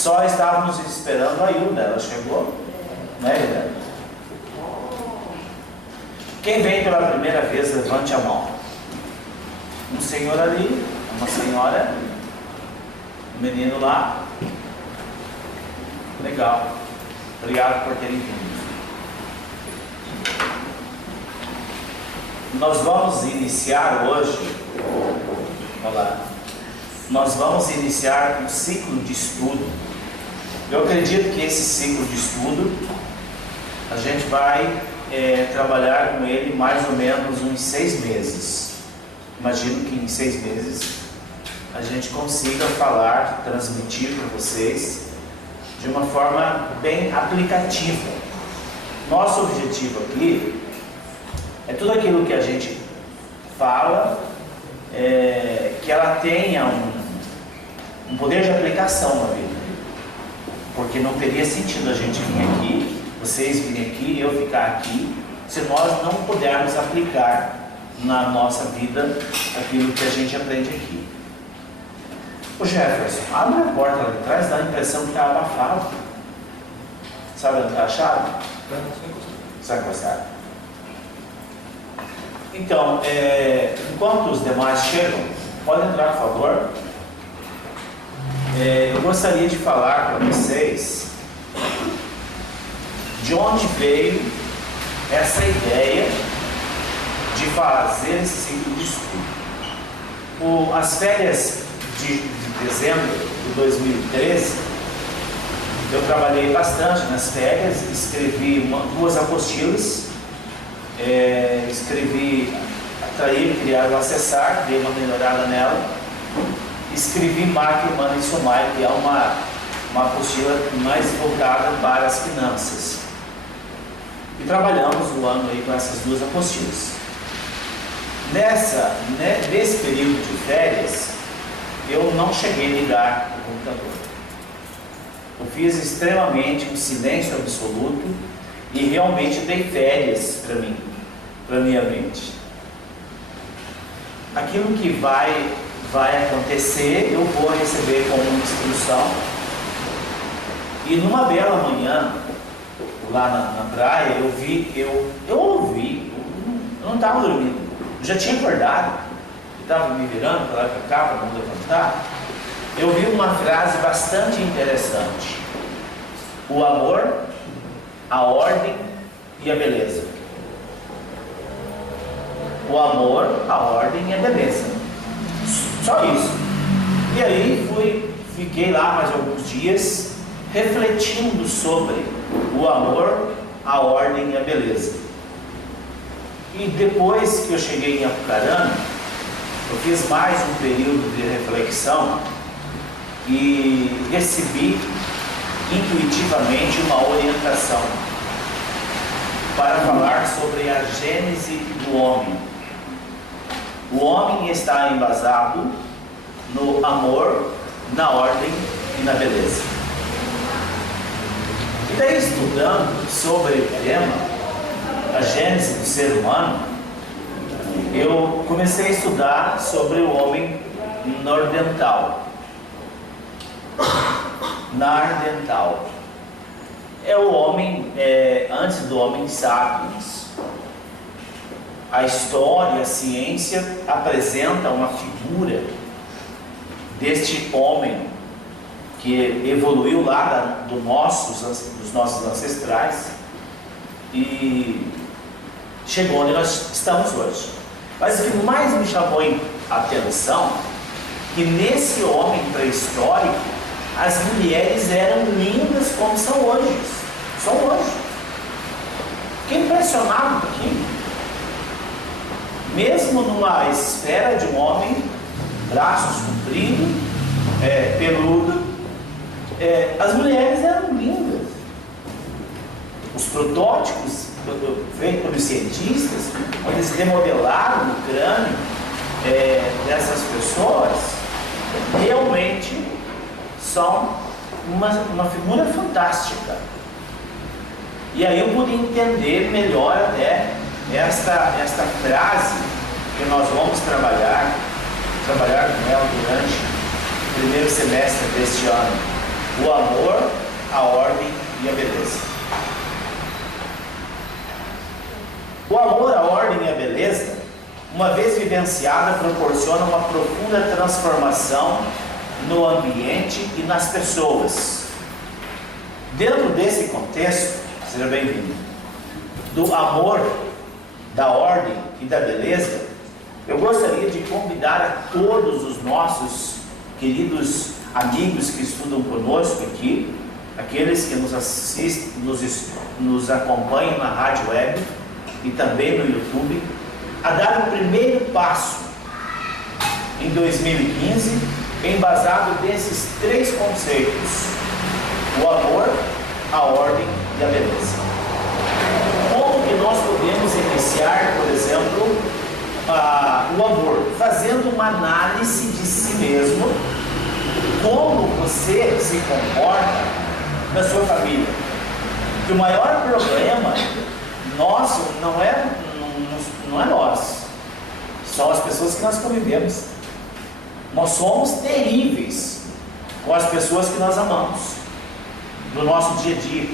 Só estávamos esperando a Hilda, ela chegou, né, Hilda? Quem vem pela primeira vez, levante a mão. Um senhor ali, uma senhora, um menino lá. Legal. Obrigado por terem vindo. Nós vamos iniciar hoje, nós vamos iniciar um ciclo de estudo. Eu acredito que esse ciclo de estudo, a gente vai trabalhar com ele mais ou menos uns 6 meses. Imagino que em 6 meses a gente consiga falar, transmitir para vocês de uma forma bem aplicativa. Nosso objetivo aqui é tudo aquilo que a gente fala, que ela tenha um poder de aplicação na vida. Porque não teria sentido a gente vir aqui, vocês virem aqui, eu ficar aqui, se nós não pudermos aplicar na nossa vida aquilo que a gente aprende aqui. O Jefferson, abre a porta lá de trás, dá a impressão que está abafado. Sabe onde está a chave? Está encostado. Então, enquanto os demais chegam, pode entrar, por favor. Eu gostaria de falar para vocês de onde veio essa ideia de fazer esse ciclo de estudo. As férias de dezembro de 2013, eu trabalhei bastante nas férias, escrevi 2 apostilas, escrevi Atrair, Criar ou Acessar, dei uma melhorada nela, escrevi Marca, Emana e Somar, que é uma apostila mais voltada para as finanças. E trabalhamos o ano aí com essas 2 apostilas. Nesse período de férias, eu não cheguei a ligar o computador. Eu fiz extremamente um silêncio absoluto e realmente dei férias para mim, para minha mente. Aquilo que vai acontecer, eu vou receber como instrução. E numa bela manhã, lá na praia, eu ouvi, eu não estava dormindo, eu já tinha acordado, eu estava me virando para lá e para cá, para não levantar. Eu vi uma frase bastante interessante: o amor, a ordem e a beleza. O amor, a ordem e a beleza. Só isso. E aí fiquei lá mais alguns dias refletindo sobre o amor, a ordem e a beleza. E depois que eu cheguei em Apucarana, eu fiz mais um período de reflexão e recebi intuitivamente uma orientação para falar sobre a gênese do homem. O homem está embasado no amor, na ordem e na beleza. E daí, estudando sobre o tema, a gênese do ser humano, eu comecei a estudar sobre o homem nordental. Nardental é o homem, antes do homem sapiens. A história, a ciência apresenta uma figura deste homem que evoluiu lá dos nossos ancestrais e chegou onde nós estamos hoje. Mas o que mais me chamou a atenção é que nesse homem pré-histórico as mulheres eram lindas como são hoje. São hoje. Fiquei impressionado com aquilo. Mesmo numa esfera de um homem, braços compridos, peludo, as mulheres eram lindas. Os protótipos feitos pelos cientistas, quando eles remodelaram o crânio dessas pessoas, realmente são uma figura fantástica. E aí eu pude entender melhor até esta frase que nós vamos trabalhar com ela durante o primeiro semestre deste ano. O amor, a ordem e a beleza. O amor, a ordem e a beleza, uma vez vivenciada, proporciona uma profunda transformação no ambiente e nas pessoas. Dentro desse contexto, seja bem-vindo, do amor, da ordem e da beleza, eu gostaria de convidar a todos os nossos queridos amigos que estudam conosco aqui, aqueles que nos assistem, nos acompanham na rádio web e também no YouTube, a dar o primeiro passo em 2015, embasado desses 3 conceitos: o amor, a ordem e a beleza. Como que nós podemos iniciar, por exemplo, o amor? Fazendo uma análise de si mesmo, como você se comporta na sua família. Que o maior problema nosso não é nós, são as pessoas que nós convivemos. Nós somos terríveis com as pessoas que nós amamos no nosso dia a dia.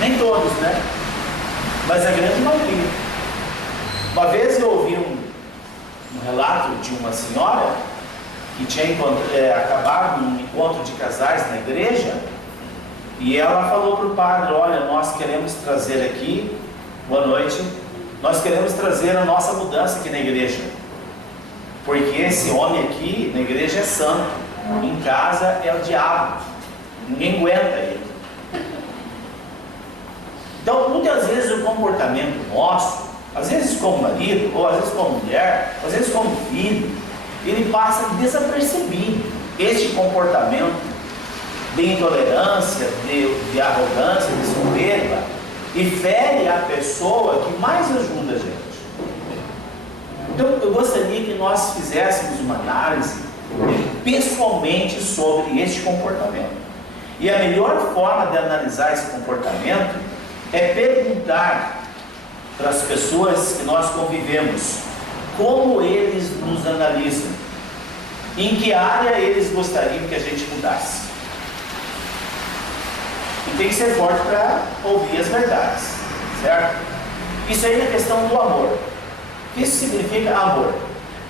Nem todos, né? Mas a grande maioria. Uma vez eu ouvi um relato de uma senhora que tinha acabado um encontro de casais na igreja, e ela falou para o padre: olha, nós queremos trazer aqui, boa noite, nós queremos trazer a nossa mudança aqui na igreja, porque esse homem aqui na igreja é santo, em casa é o diabo, ninguém aguenta ele. Então, muitas vezes o comportamento nosso, às vezes como marido, ou às vezes como mulher, às vezes como filho, ele passa desapercebido. Este comportamento de intolerância, de arrogância, de soberba, e fere a pessoa que mais ajuda a gente. Então, eu gostaria que nós fizéssemos uma análise pessoalmente sobre este comportamento. E a melhor forma de analisar esse comportamento é perguntar para as pessoas que nós convivemos como eles nos analisam, em que área eles gostariam que a gente mudasse. E tem que ser forte para ouvir as verdades, certo? Isso aí é a questão do amor. O que isso significa amor?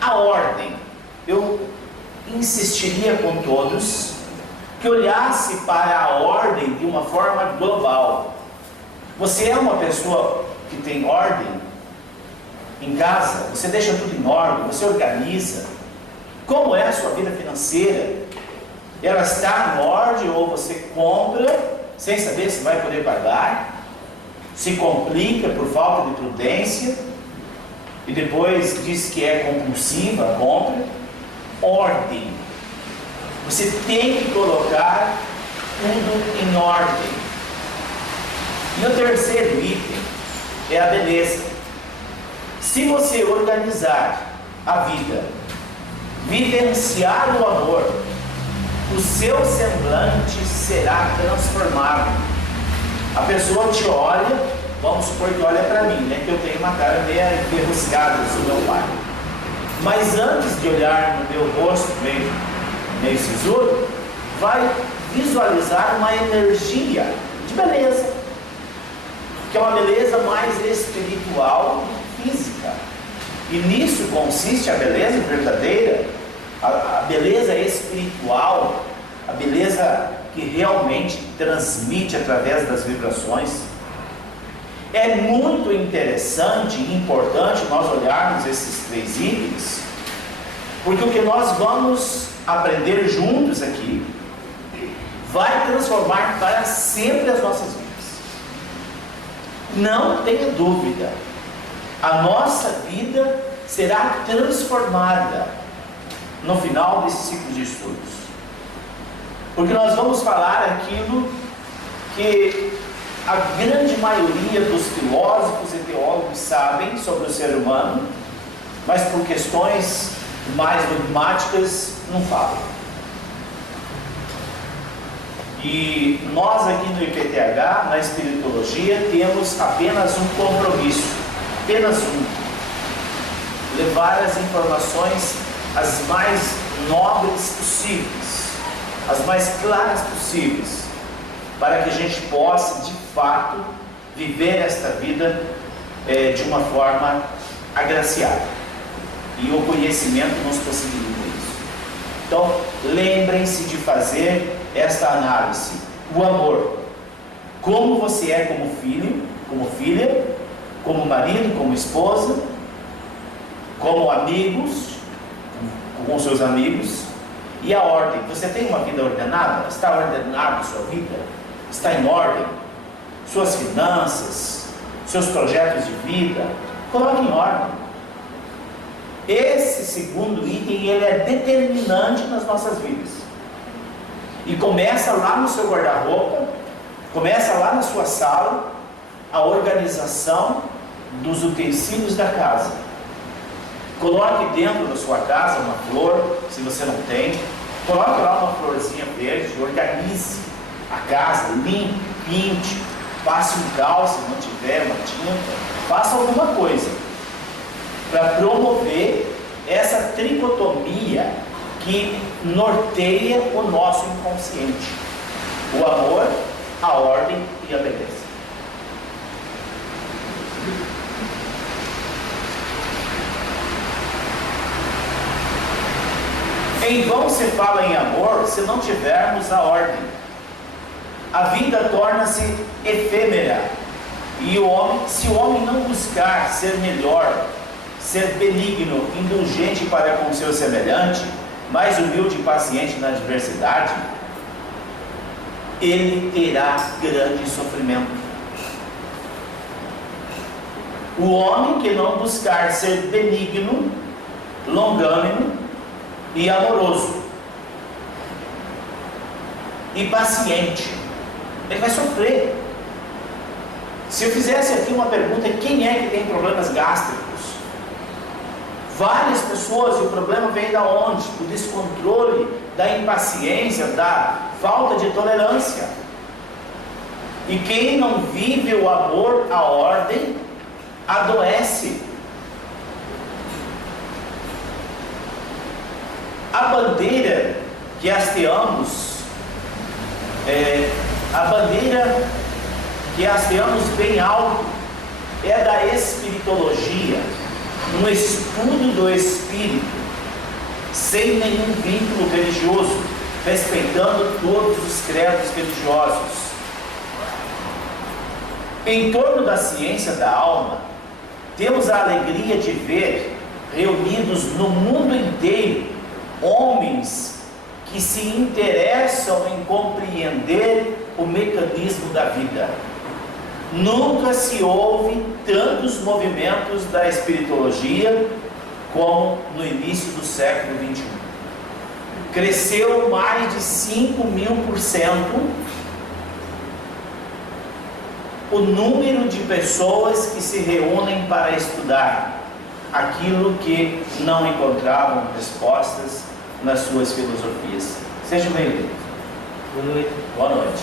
A ordem. Eu insistiria com todos que olhasse para a ordem de uma forma global. Você é uma pessoa que tem ordem em casa? Você deixa tudo em ordem? Você organiza? Como é a sua vida financeira? Ela está em ordem ou você compra sem saber se vai poder pagar? Se complica por falta de prudência e depois diz que é compulsiva a compra? Ordem. Você tem que colocar tudo em ordem. E o terceiro item é a beleza. Se você organizar a vida, vivenciar o amor, o seu semblante será transformado. A pessoa te olha, vamos supor que olha para mim, né, que eu tenho uma cara meio enferruscada, sou meu pai. Mas antes de olhar no meu rosto meio sisudo, vai visualizar uma energia de beleza, que é uma beleza mais espiritual e física. E nisso consiste a beleza verdadeira, a beleza espiritual, a beleza que realmente transmite através das vibrações. É muito interessante e importante nós olharmos esses 3 itens, porque o que nós vamos aprender juntos aqui vai transformar para sempre as nossas vidas. Não tenha dúvida, a nossa vida será transformada no final desse ciclo de estudos, porque nós vamos falar aquilo que a grande maioria dos filósofos e teólogos sabem sobre o ser humano, mas por questões mais dogmáticas não falam. E nós aqui no IPTH, na Espiritologia, temos apenas um compromisso, apenas um: levar as informações as mais nobres possíveis, as mais claras possíveis, para que a gente possa, de fato, viver esta vida de uma forma agraciada. E o conhecimento nos possibilita isso. Então, lembrem-se de fazer esta análise. O amor. Como você é como filho, como filha, como marido, como esposa, como amigos, com seus amigos. E a ordem. Você tem uma vida ordenada? Está ordenada a sua vida? Está em ordem? Suas finanças, seus projetos de vida, coloque em ordem. Esse segundo item, ele é determinante nas nossas vidas. E começa lá no seu guarda-roupa, começa lá na sua sala, a organização dos utensílios da casa. Coloque dentro da sua casa uma flor, se você não tem. Coloque lá uma florzinha verde, organize a casa, limpe, pinte, passe um cal se não tiver uma tinta, faça alguma coisa para promover essa tricotomia que norteia o nosso inconsciente: o amor, a ordem e a beleza. Em vão se fala em amor se não tivermos a ordem. A vida torna-se efêmera. E se o homem não buscar ser melhor, ser benigno, indulgente para com seu semelhante, mais humilde e paciente na adversidade, ele terá grande sofrimento. O homem que não buscar ser benigno, longânimo e amoroso e paciente, ele vai sofrer. Se eu fizesse aqui uma pergunta: quem é que tem problemas gástricos? Várias pessoas. E o problema vem da onde? Do descontrole, da impaciência, da falta de tolerância. E quem não vive o amor, a ordem, adoece. A bandeira que hasteamos, bem alto, é da espiritologia, um estudo do espírito, sem nenhum vínculo religioso, respeitando todos os credos religiosos. Em torno da ciência da alma, temos a alegria de ver reunidos no mundo inteiro homens que se interessam em compreender o mecanismo da vida. Nunca se houve tantos movimentos da espiritologia como no início do século XXI. Cresceu mais de 5.000% o número de pessoas que se reúnem para estudar aquilo que não encontravam respostas nas suas filosofias. Sejam bem-vindos. Boa noite. Boa noite.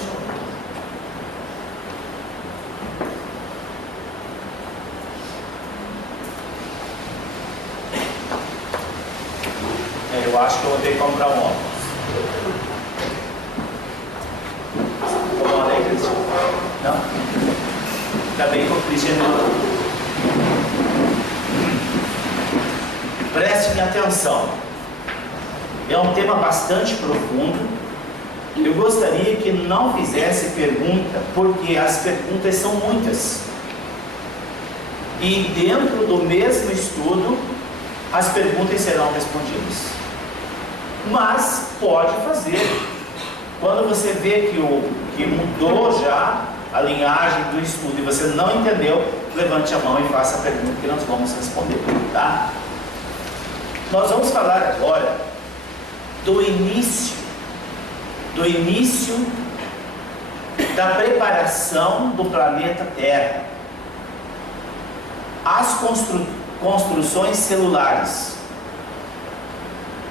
Eu acho que eu vou ter que comprar um óculos. Tomou aí, Cristian? Não? Ainda bem que o Cristian não. Prestem atenção. É um tema bastante profundo. Eu gostaria que não fizesse pergunta, porque as perguntas são muitas. E dentro do mesmo estudo, as perguntas serão respondidas. Mas pode fazer. Quando você vê que mudou já a linhagem do estudo e você não entendeu, levante a mão e faça a pergunta que nós vamos responder, tá? Nós vamos falar agora do início da preparação do planeta Terra, as construções celulares.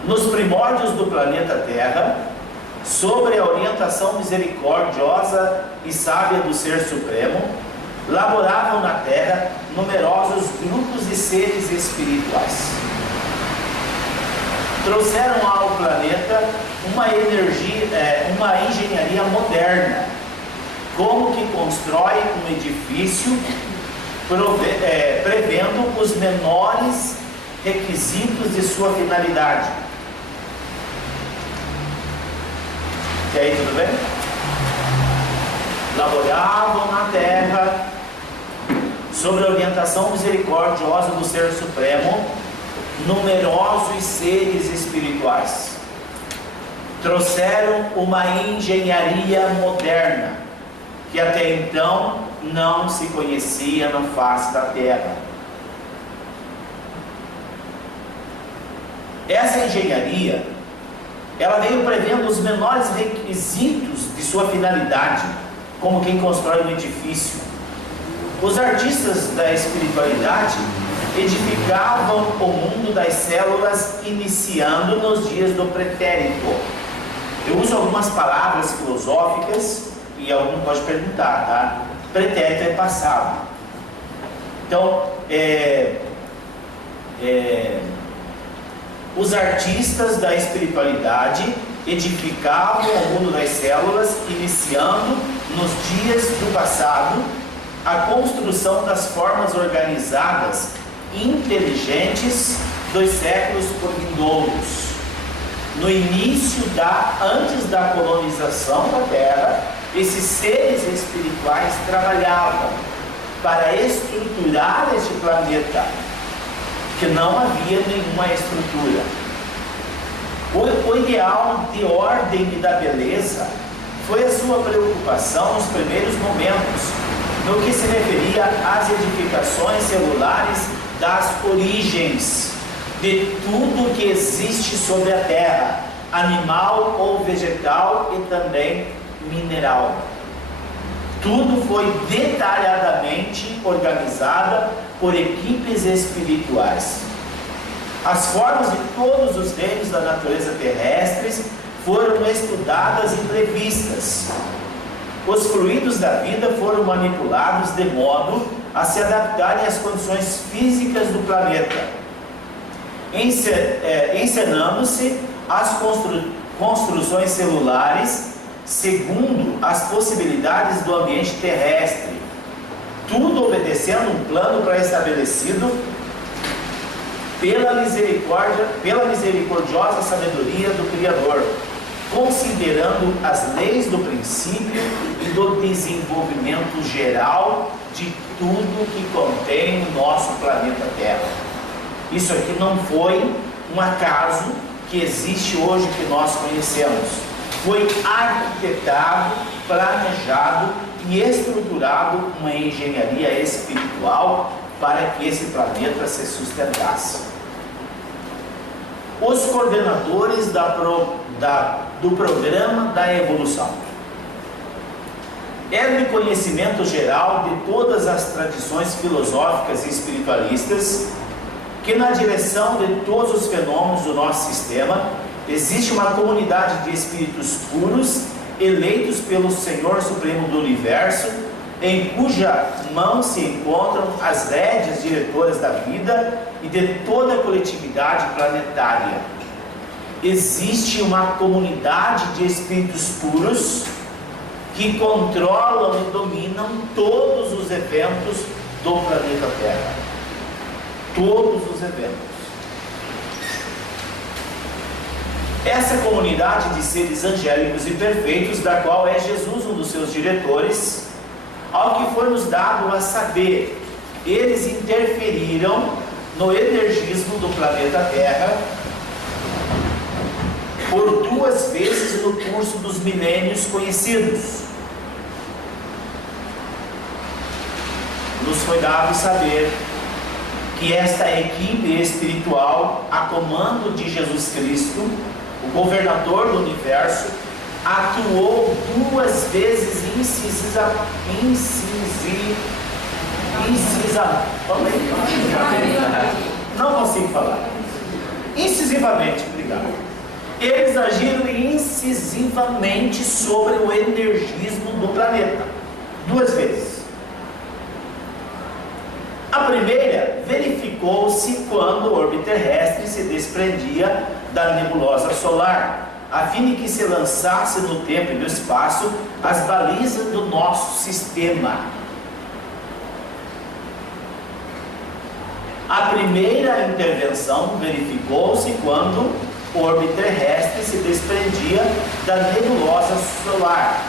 Nos primórdios do planeta Terra, sobre a orientação misericordiosa e sábia do Ser Supremo, laboravam na Terra numerosos grupos de seres espirituais. trouxeram ao planeta uma engenharia moderna, como que constrói um edifício prevendo os menores requisitos de sua finalidade. E aí, tudo bem? Laboravam na terra sob a orientação misericordiosa do Ser Supremo numerosos seres espirituais. Trouxeram uma engenharia moderna que até então não se conhecia na face da terra. Essa engenharia, ela veio prevendo os menores requisitos de sua finalidade, como quem constrói um edifício. Os artistas da espiritualidade edificavam o mundo das células iniciando nos dias do pretérito. Eu uso algumas palavras filosóficas e algum pode perguntar, tá? Pretérito é passado. Então, os artistas da espiritualidade edificavam o mundo das células, iniciando nos dias do passado a construção das formas organizadas inteligentes dos séculos por vindouros. No início antes da colonização da Terra, esses seres espirituais trabalhavam para estruturar este planeta, que não havia nenhuma estrutura. O ideal de ordem e da beleza foi a sua preocupação nos primeiros momentos, no que se referia às edificações celulares das origens de tudo que existe sobre a terra, animal ou vegetal e também mineral. Tudo foi detalhadamente organizado por equipes espirituais. As formas de todos os reinos da natureza terrestres foram estudadas e previstas. Os fluidos da vida foram manipulados de modo a se adaptarem às condições físicas do planeta, encenando-se as construções celulares segundo as possibilidades do ambiente terrestre, tudo obedecendo um plano pré-estabelecido pela misericordiosa sabedoria do Criador, considerando as leis do princípio e do desenvolvimento geral de tudo que contém o nosso planeta Terra. Isso aqui não foi um acaso que existe hoje que nós conhecemos. Foi arquitetado, planejado e estruturado uma engenharia espiritual para que esse planeta se sustentasse. Os coordenadores do programa da evolução. É de conhecimento geral de todas as tradições filosóficas e espiritualistas que na direção de todos os fenômenos do nosso sistema existe uma comunidade de espíritos puros eleitos pelo Senhor Supremo do Universo, em cuja mão se encontram as rédeas diretoras da vida e de toda a coletividade planetária. Existe uma comunidade de espíritos puros que controlam e dominam todos os eventos do planeta Terra. Todos os eventos. Essa comunidade de seres angélicos e perfeitos, da qual é Jesus um dos seus diretores, ao que foi nos dado a saber, eles interferiram no energismo do planeta Terra por 2 vezes no curso dos milênios conhecidos. Nos foi dado saber que esta equipe espiritual, a comando de Jesus Cristo, o governador do universo, atuou 2 vezes não consigo falar. Incisivamente, obrigado. Eles agiram incisivamente sobre o energismo do planeta, 2 vezes. A primeira verificou-se quando o orbe terrestre se desprendia da nebulosa solar, a fim de que se lançasse no tempo e no espaço as balizas do nosso sistema. A primeira intervenção verificou-se quando o orbe terrestre se desprendia da nebulosa solar,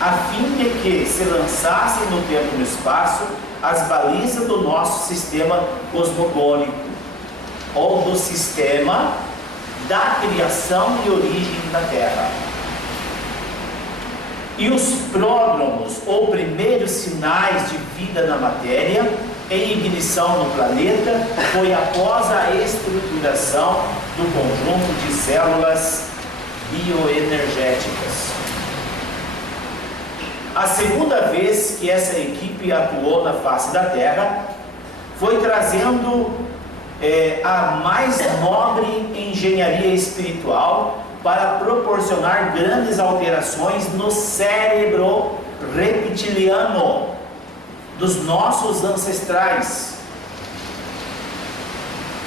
a fim de que se lançassem no tempo e no espaço as balizas do nosso sistema cosmogônico, ou do sistema da criação e origem da Terra. E os pródromos, ou primeiros sinais de vida na matéria, em ignição no planeta, foi após a estruturação do conjunto de células bioenergéticas. A segunda vez que essa equipe atuou na face da Terra foi trazendo a mais nobre engenharia espiritual para proporcionar grandes alterações no cérebro reptiliano dos nossos ancestrais.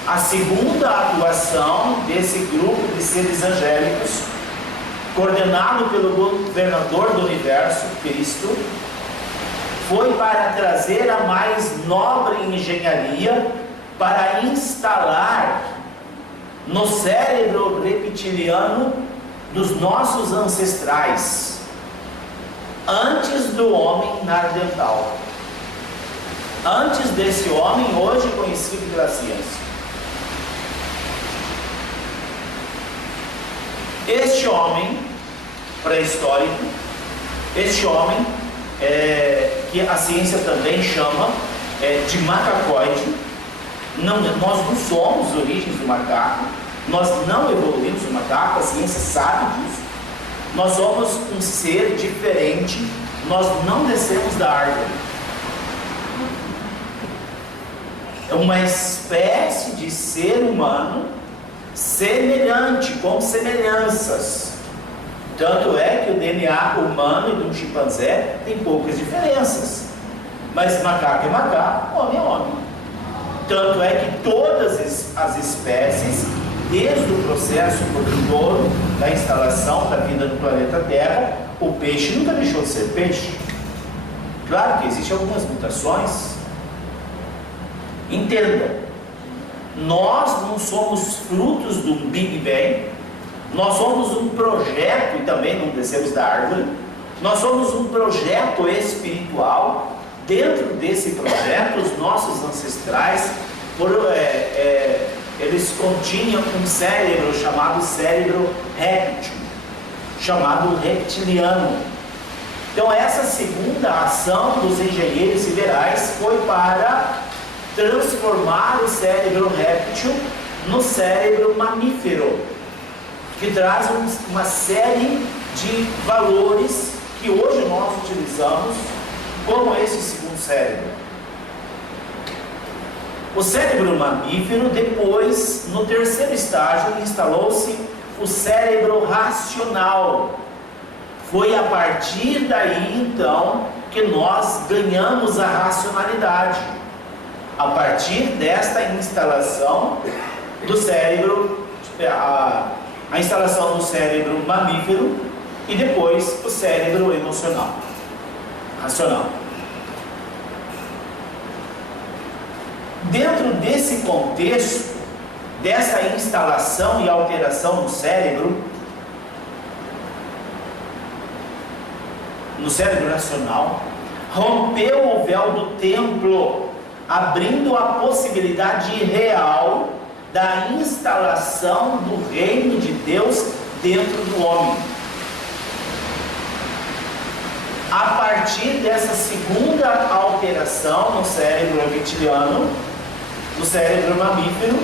A segunda atuação desse grupo de seres angélicos, coordenado pelo governador do universo, Cristo, foi para trazer a mais nobre engenharia para instalar no cérebro reptiliano dos nossos ancestrais, antes do homem nardental, antes desse homem hoje conhecido pela ciência. Este homem pré-histórico, este homem que a ciência também chama de macacoide. Nós não somos origens do macaco, nós não evoluímos do macaco, a ciência sabe disso. Nós somos um ser diferente, nós não descemos da árvore. É uma espécie de ser humano semelhante, com semelhanças. Tanto é que o DNA humano e de um chimpanzé tem poucas diferenças. Mas macaco é macaco, homem é homem. Tanto é que todas as espécies, desde o processo produtor da instalação da vida no planeta Terra, o peixe nunca deixou de ser peixe. Claro que existem algumas mutações. Entenda, nós não somos frutos do Big Bang, nós somos um projeto, e também não descemos da árvore, nós somos um projeto espiritual. Dentro desse projeto, os nossos ancestrais, eles continham um cérebro chamado cérebro réptil, chamado reptiliano. Então essa segunda ação dos engenheiros siderais foi para transformar o cérebro réptil no cérebro mamífero, que traz uma série de valores que hoje nós utilizamos como esse segundo cérebro. O cérebro mamífero, depois, no terceiro estágio, instalou-se o cérebro racional. Foi a partir daí, então, que nós ganhamos a racionalidade. A partir desta instalação do cérebro, a instalação do cérebro mamífero e depois o cérebro emocional, racional. Dentro desse contexto, dessa instalação e alteração do cérebro, no cérebro racional, rompeu o véu do templo, abrindo a possibilidade real da instalação do reino de Deus dentro do homem. A partir dessa segunda alteração no cérebro reptiliano, do cérebro mamífero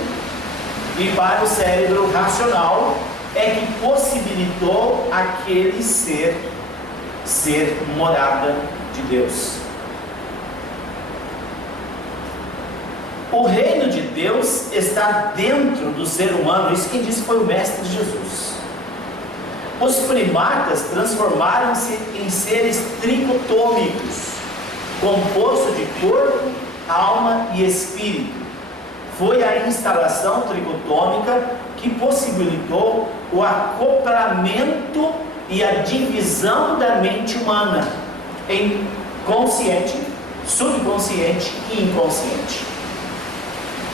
e para o cérebro racional, é que possibilitou aquele ser morada de Deus. O reino de Deus está dentro do ser humano. Isso quem disse foi o Mestre Jesus. Os primatas transformaram-se em seres tricotômicos, composto de corpo, alma e espírito. Foi a instalação tricotômica que que possibilitou o acoplamento e a divisão da mente humana em consciente, subconsciente e inconsciente.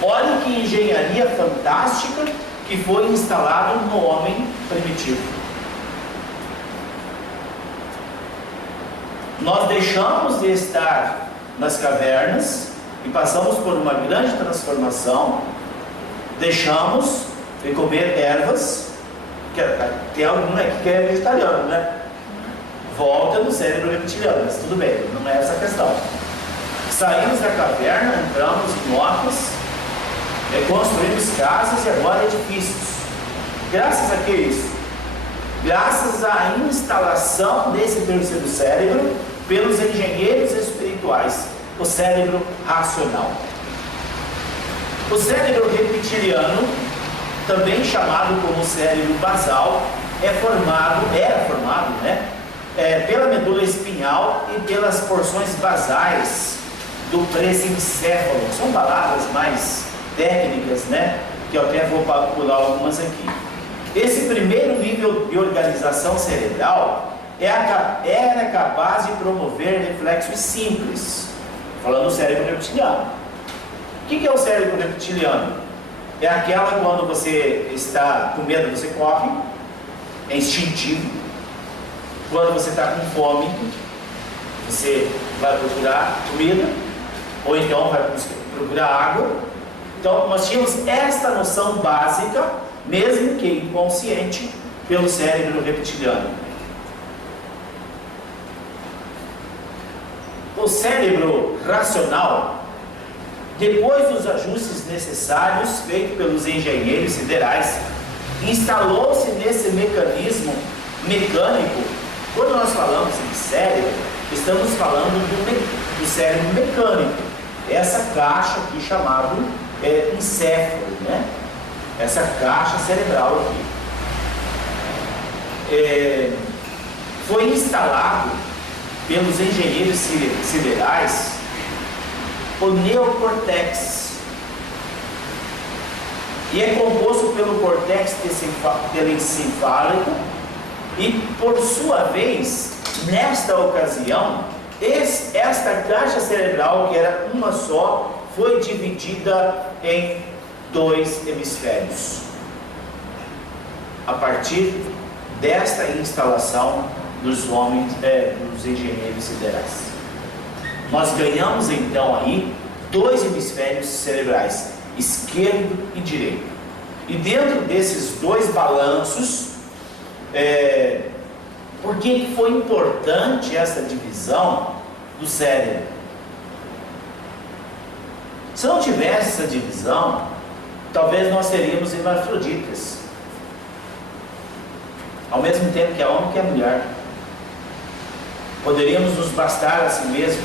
Olha que engenharia fantástica que foi instalada no homem primitivo. Nós deixamos de estar nas cavernas e passamos por uma grande transformação. Deixamos de comer ervas, tem algum que é vegetariano, né? Volta no cérebro reptiliano, mas tudo bem, não é essa a questão. Saímos da caverna, entramos em motos, construímos casas e agora edifícios. Graças a que isso? Graças à instalação desse terceiro cérebro pelos engenheiros espirituais, o cérebro racional. O cérebro reptiliano, também chamado como cérebro basal, era formado, né, pela medula espinhal e pelas porções basais do presencéfalo. São palavras mais técnicas, né, que eu até vou pular algumas aqui. Esse primeiro nível de organização cerebral era capaz de promover reflexos simples, falando do cérebro reptiliano. O que é o cérebro reptiliano? É aquela quando você está com medo, você corre, é instintivo. Quando você está com fome, você vai procurar comida, ou então vai procurar água. Então nós tínhamos esta noção básica, mesmo que inconsciente, pelo cérebro reptiliano. O cérebro racional, depois dos ajustes necessários feitos pelos engenheiros siderais, instalou-se nesse mecanismo mecânico. Quando nós falamos em cérebro, estamos falando do cérebro mecânico, essa caixa aqui chamada encéfalo, né? Essa caixa cerebral aqui. Foi instalado pelos engenheiros siderais o neocortex, e é composto pelo córtex telencefálico, e por sua vez, nesta ocasião, esta caixa cerebral, que era uma só, foi dividida em 2 hemisférios, a partir desta instalação dos homens, dos engenheiros siderais. Nós ganhamos então aí 2 hemisférios cerebrais, esquerdo e direito. E dentro desses 2 balanços, por que foi importante essa divisão do cérebro? Se não tivesse essa divisão, talvez nós teríamos hermafroditas, ao mesmo tempo que é homem que é mulher. Poderíamos nos bastar a si mesmo.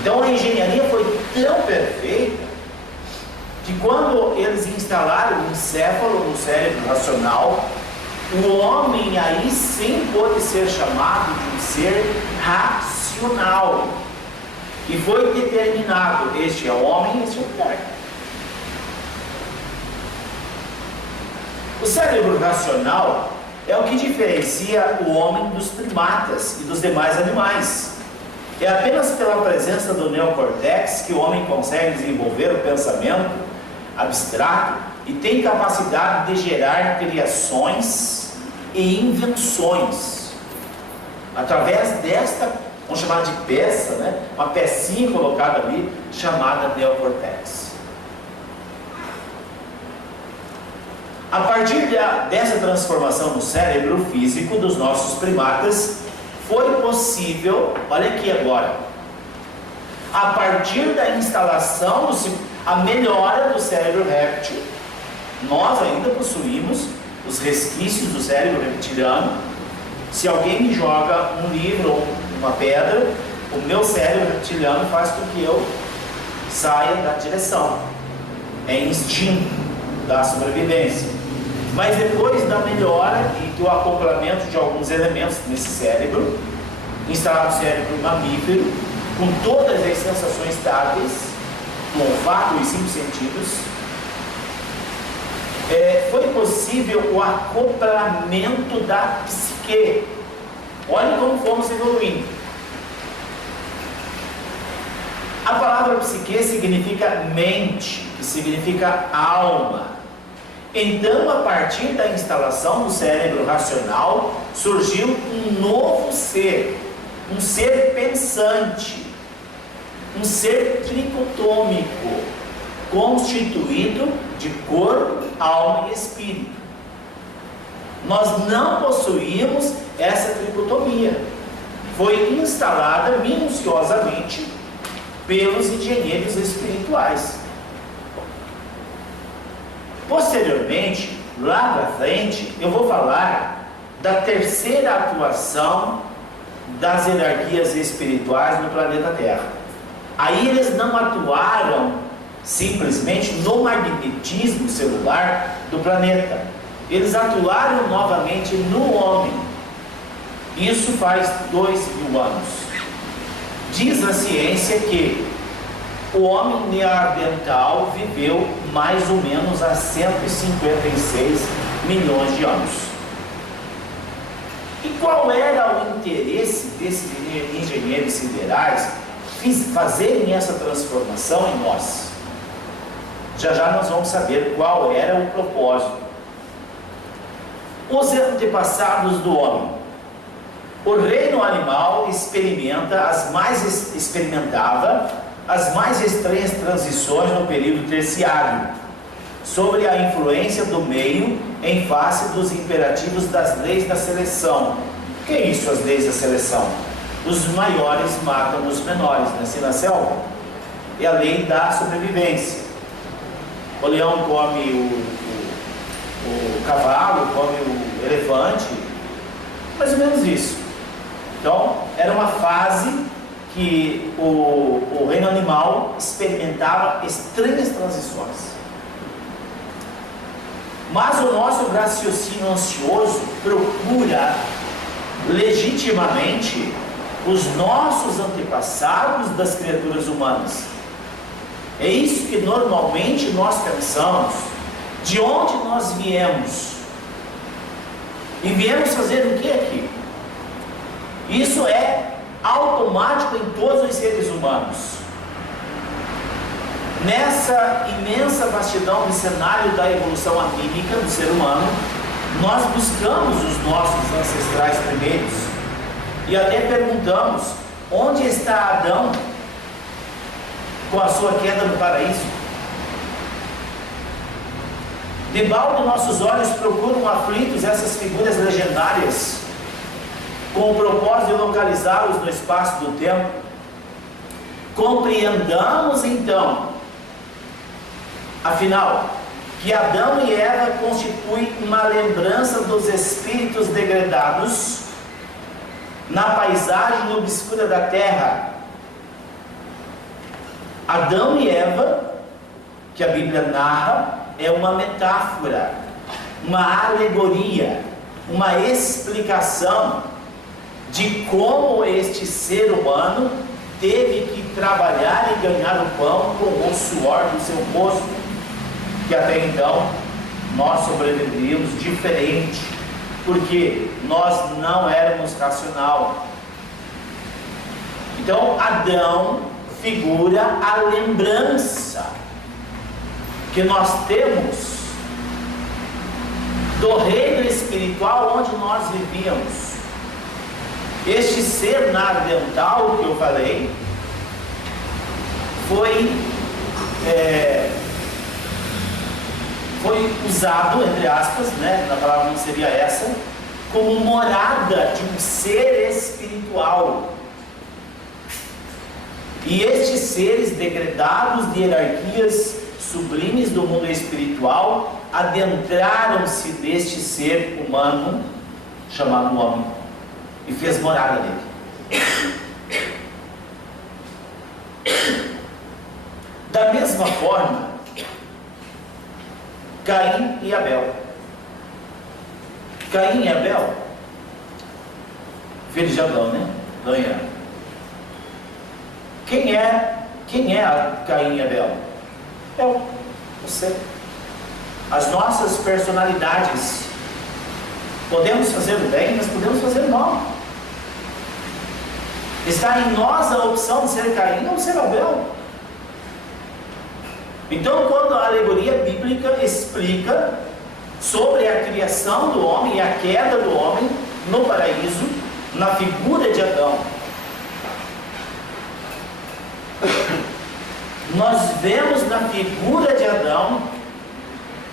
Então a engenharia foi tão perfeita que quando eles instalaram o encéfalo no cérebro racional, o homem aí sim pode ser chamado de um ser racional. E foi determinado, este é o homem e este é a mulher. O cérebro racional é o que diferencia o homem dos primatas e dos demais animais. É apenas pela presença do neocortex que o homem consegue desenvolver o pensamento abstrato e tem capacidade de gerar criações e invenções. Através desta, vamos chamar de peça, né? Uma pecinha colocada ali, chamada neocortex. A partir dessa transformação do cérebro físico dos nossos primatas, foi possível, olha aqui agora, a partir da instalação, a melhora do cérebro réptil, nós ainda possuímos os resquícios do cérebro reptiliano. Se alguém me joga um livro ou uma pedra, o meu cérebro reptiliano faz com que eu saia da direção. É instinto da sobrevivência. Mas depois da melhora e do acoplamento de alguns elementos nesse cérebro, instalado o cérebro mamífero, com todas as sensações táteis, com olfato e 5 sentidos, foi possível o acoplamento da psique. Olha como fomos evoluindo. A palavra psique significa mente, que significa alma. Então, a partir da instalação do cérebro racional, surgiu um novo ser, um ser pensante, um ser tricotômico, constituído de corpo, alma e espírito. Nós não possuímos essa tricotomia. Foi instalada minuciosamente pelos engenheiros espirituais. Posteriormente, lá para frente, eu vou falar da terceira atuação das hierarquias espirituais no planeta Terra. Aí eles não atuaram simplesmente no magnetismo celular do planeta. Eles atuaram novamente no homem. Isso faz 2.000 anos. Diz a ciência que o homem neandertal viveu mais ou menos há 156 milhões de anos. E qual era o interesse desses engenheiros siderais fazerem essa transformação em nós? Já já nós vamos saber qual era o propósito. Os antepassados do homem. O reino animal experimentava as mais estranhas transições no período terciário, sobre a influência do meio em face dos imperativos das leis da seleção. O que é isso, as leis da seleção? Os maiores matam os menores, nascer na selva. É a lei da sobrevivência. O leão come o cavalo, come o elefante, mais ou menos isso. Então, era uma fase que o reino animal experimentava estranhas transições. Mas o nosso raciocínio ansioso procura legitimamente os nossos antepassados das criaturas humanas. É isso que normalmente nós pensamos. De onde nós viemos? E viemos fazer o que aqui? Isso é automático em todos os seres humanos. Nessa imensa vastidão do cenário da evolução anímica do ser humano, nós buscamos os nossos ancestrais primeiros e até perguntamos: onde está Adão com a sua queda no paraíso? Debalde nossos olhos procuram aflitos essas figuras legendárias, com o propósito de localizá-los no espaço do tempo. Compreendamos então, afinal, que Adão e Eva constituem uma lembrança dos espíritos degradados na paisagem obscura da terra. Adão e Eva, que a Bíblia narra, é uma metáfora, uma alegoria, uma explicação de como este ser humano teve que trabalhar e ganhar o pão com o suor do seu rosto, que até então nós sobreviveríamos diferente, porque nós não éramos racional. Então Adão figura a lembrança que nós temos do reino espiritual onde nós vivíamos. Este ser nardental que eu falei foi usado, entre aspas, né, na palavra não seria essa, como morada de um ser espiritual. E estes seres degradados de hierarquias sublimes do mundo espiritual adentraram-se neste ser humano chamado homem e fez morada nele. Da mesma forma, Caim e Abel. Caim e Abel, filhos de Adão, né? Ganha. Quem é Caim e Abel? É você. as nossas personalidades. Podemos fazer o bem, mas podemos fazer o mal. Está em nós a opção de ser Caim ou ser Abel. Então, quando a alegoria bíblica explica sobre a criação do homem e a queda do homem no paraíso, na figura de Adão, nós vemos na figura de Adão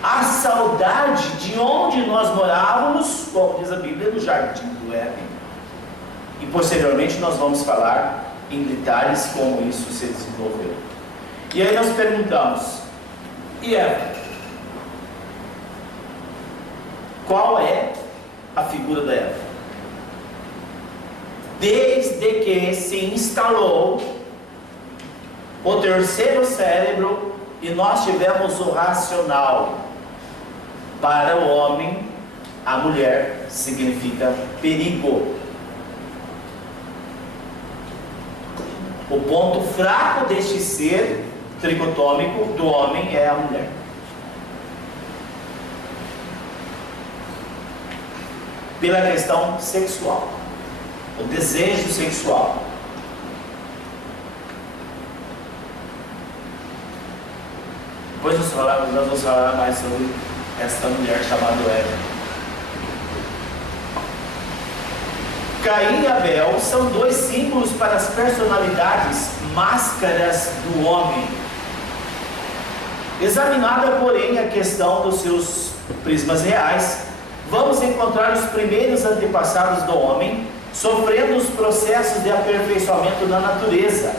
a saudade de onde nós morávamos, como diz a Bíblia, no jardim do Éden. E posteriormente nós vamos falar em detalhes como isso se desenvolveu. E aí nós perguntamos: e Eva? Qual é a figura da Eva? Desde que se instalou o terceiro cérebro e nós tivemos o racional, para o homem, a mulher significa perigo. O ponto fraco deste ser tricotômico do homem é a mulher. Pela questão sexual, o desejo sexual. Depois nós vamos falar mais sobre esta mulher chamada Eva. Caim e Abel são dois símbolos para as personalidades máscaras do homem. Examinada, porém, a questão dos seus prismas reais, vamos encontrar os primeiros antepassados do homem sofrendo os processos de aperfeiçoamento na natureza.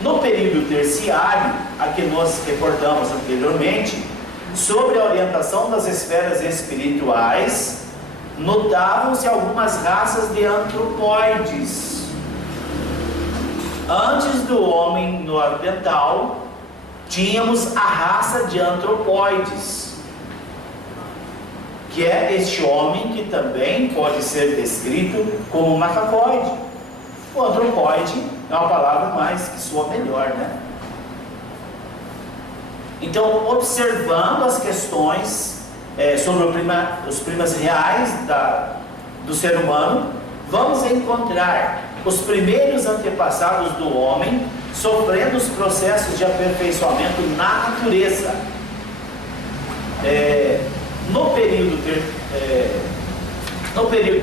No período terciário, a que nos reportamos anteriormente, sobre a orientação das esferas espirituais, notavam-se algumas raças de antropóides. Antes do homem nordental, tínhamos a raça de antropóides, que é este homem que também pode ser descrito como macacoide. O antropóide é uma palavra mais que soa melhor, né? Então, observando as questões sobre os primas reais do ser humano, vamos encontrar os primeiros antepassados do homem sofrendo os processos de aperfeiçoamento na natureza. No período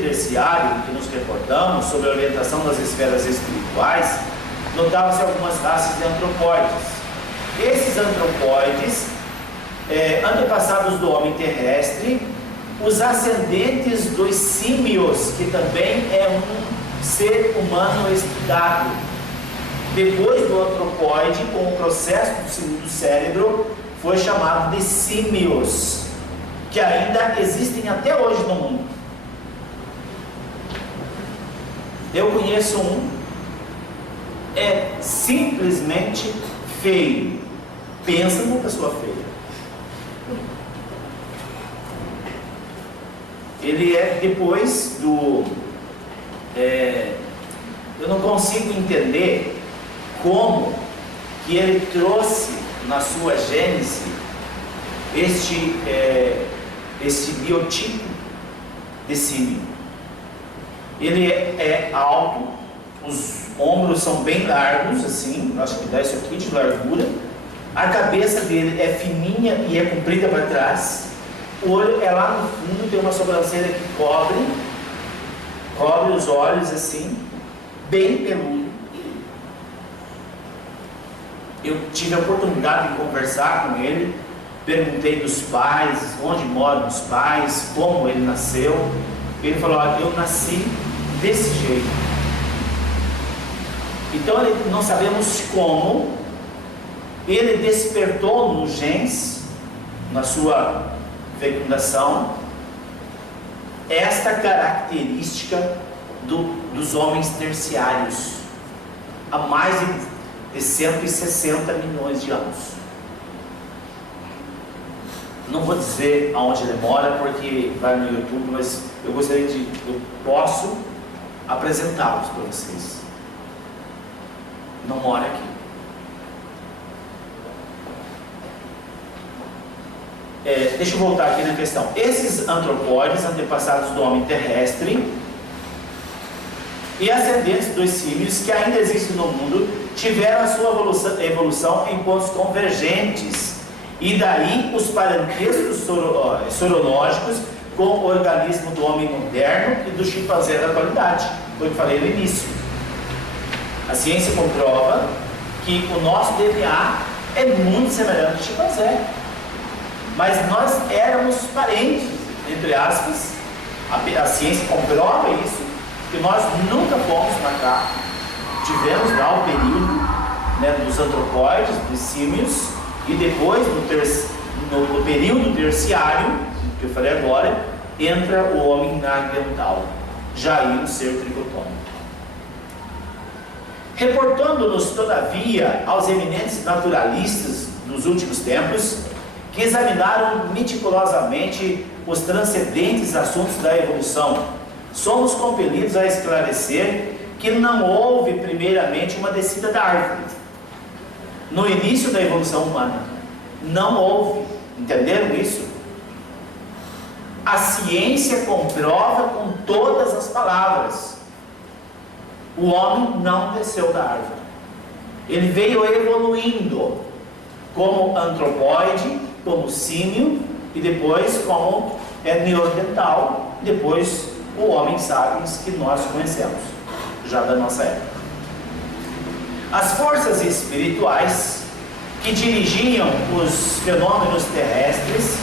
terciário, que nos recordamos, sobre a orientação das esferas espirituais, notavam-se algumas raças de antropóides. Esses antropóides, antepassados do homem terrestre, os ascendentes dos símios, que também é um ser humano estudado. Depois do antropóide, com o processo do segundo cérebro, foi chamado de símios, que ainda existem até hoje no mundo. Eu conheço um, é simplesmente feio. Pensa numa pessoa feia. Ele é depois do... eu não consigo entender como que ele trouxe na sua gênese este biotipo de símio. Ele é alto, os ombros são bem largos, assim, acho que dá isso aqui de largura. A cabeça dele é fininha e é comprida para trás. O olho é lá no fundo, tem uma sobrancelha que cobre os olhos, assim, bem peludo. Eu tive a oportunidade de conversar com ele, perguntei dos pais, onde moram os pais, como ele nasceu. Ele falou: olha, eu nasci desse jeito. Então não sabemos como ele despertou nos genes, na sua fecundação, esta característica dos homens terciários há mais de 160 milhões de anos. Não vou dizer aonde ele mora, porque vai no YouTube, mas eu posso apresentá-los para vocês. Não mora aqui. deixa eu voltar aqui na questão. Esses antropóides, antepassados do homem terrestre e ascendentes dos símios que ainda existem no mundo, tiveram a sua evolução em pontos convergentes, e daí os parentescos sorológicos com o organismo do homem moderno e do chimpanzé da atualidade, como eu falei no início. A ciência comprova que o nosso DNA é muito semelhante ao chimpanzé, mas nós éramos parentes, entre aspas. A ciência comprova isso, que nós nunca fomos macaco. Tivemos lá o período, né, dos antropóides, dos símios, e depois, no período terciário, que eu falei agora, entra o homem neandertal, já aí um ser tricotômico. Reportando-nos, todavia, aos eminentes naturalistas dos últimos tempos, que examinaram meticulosamente os transcendentes assuntos da evolução, somos compelidos a esclarecer que não houve, primeiramente, uma descida da árvore no início da evolução humana. Não houve. Entenderam isso? A ciência comprova com todas as palavras: o homem não desceu da árvore. Ele veio evoluindo como antropóide, como símio, e depois como neandertal, depois o homem sapiens que nós conhecemos, já da nossa época. As forças espirituais que dirigiam os fenômenos terrestres,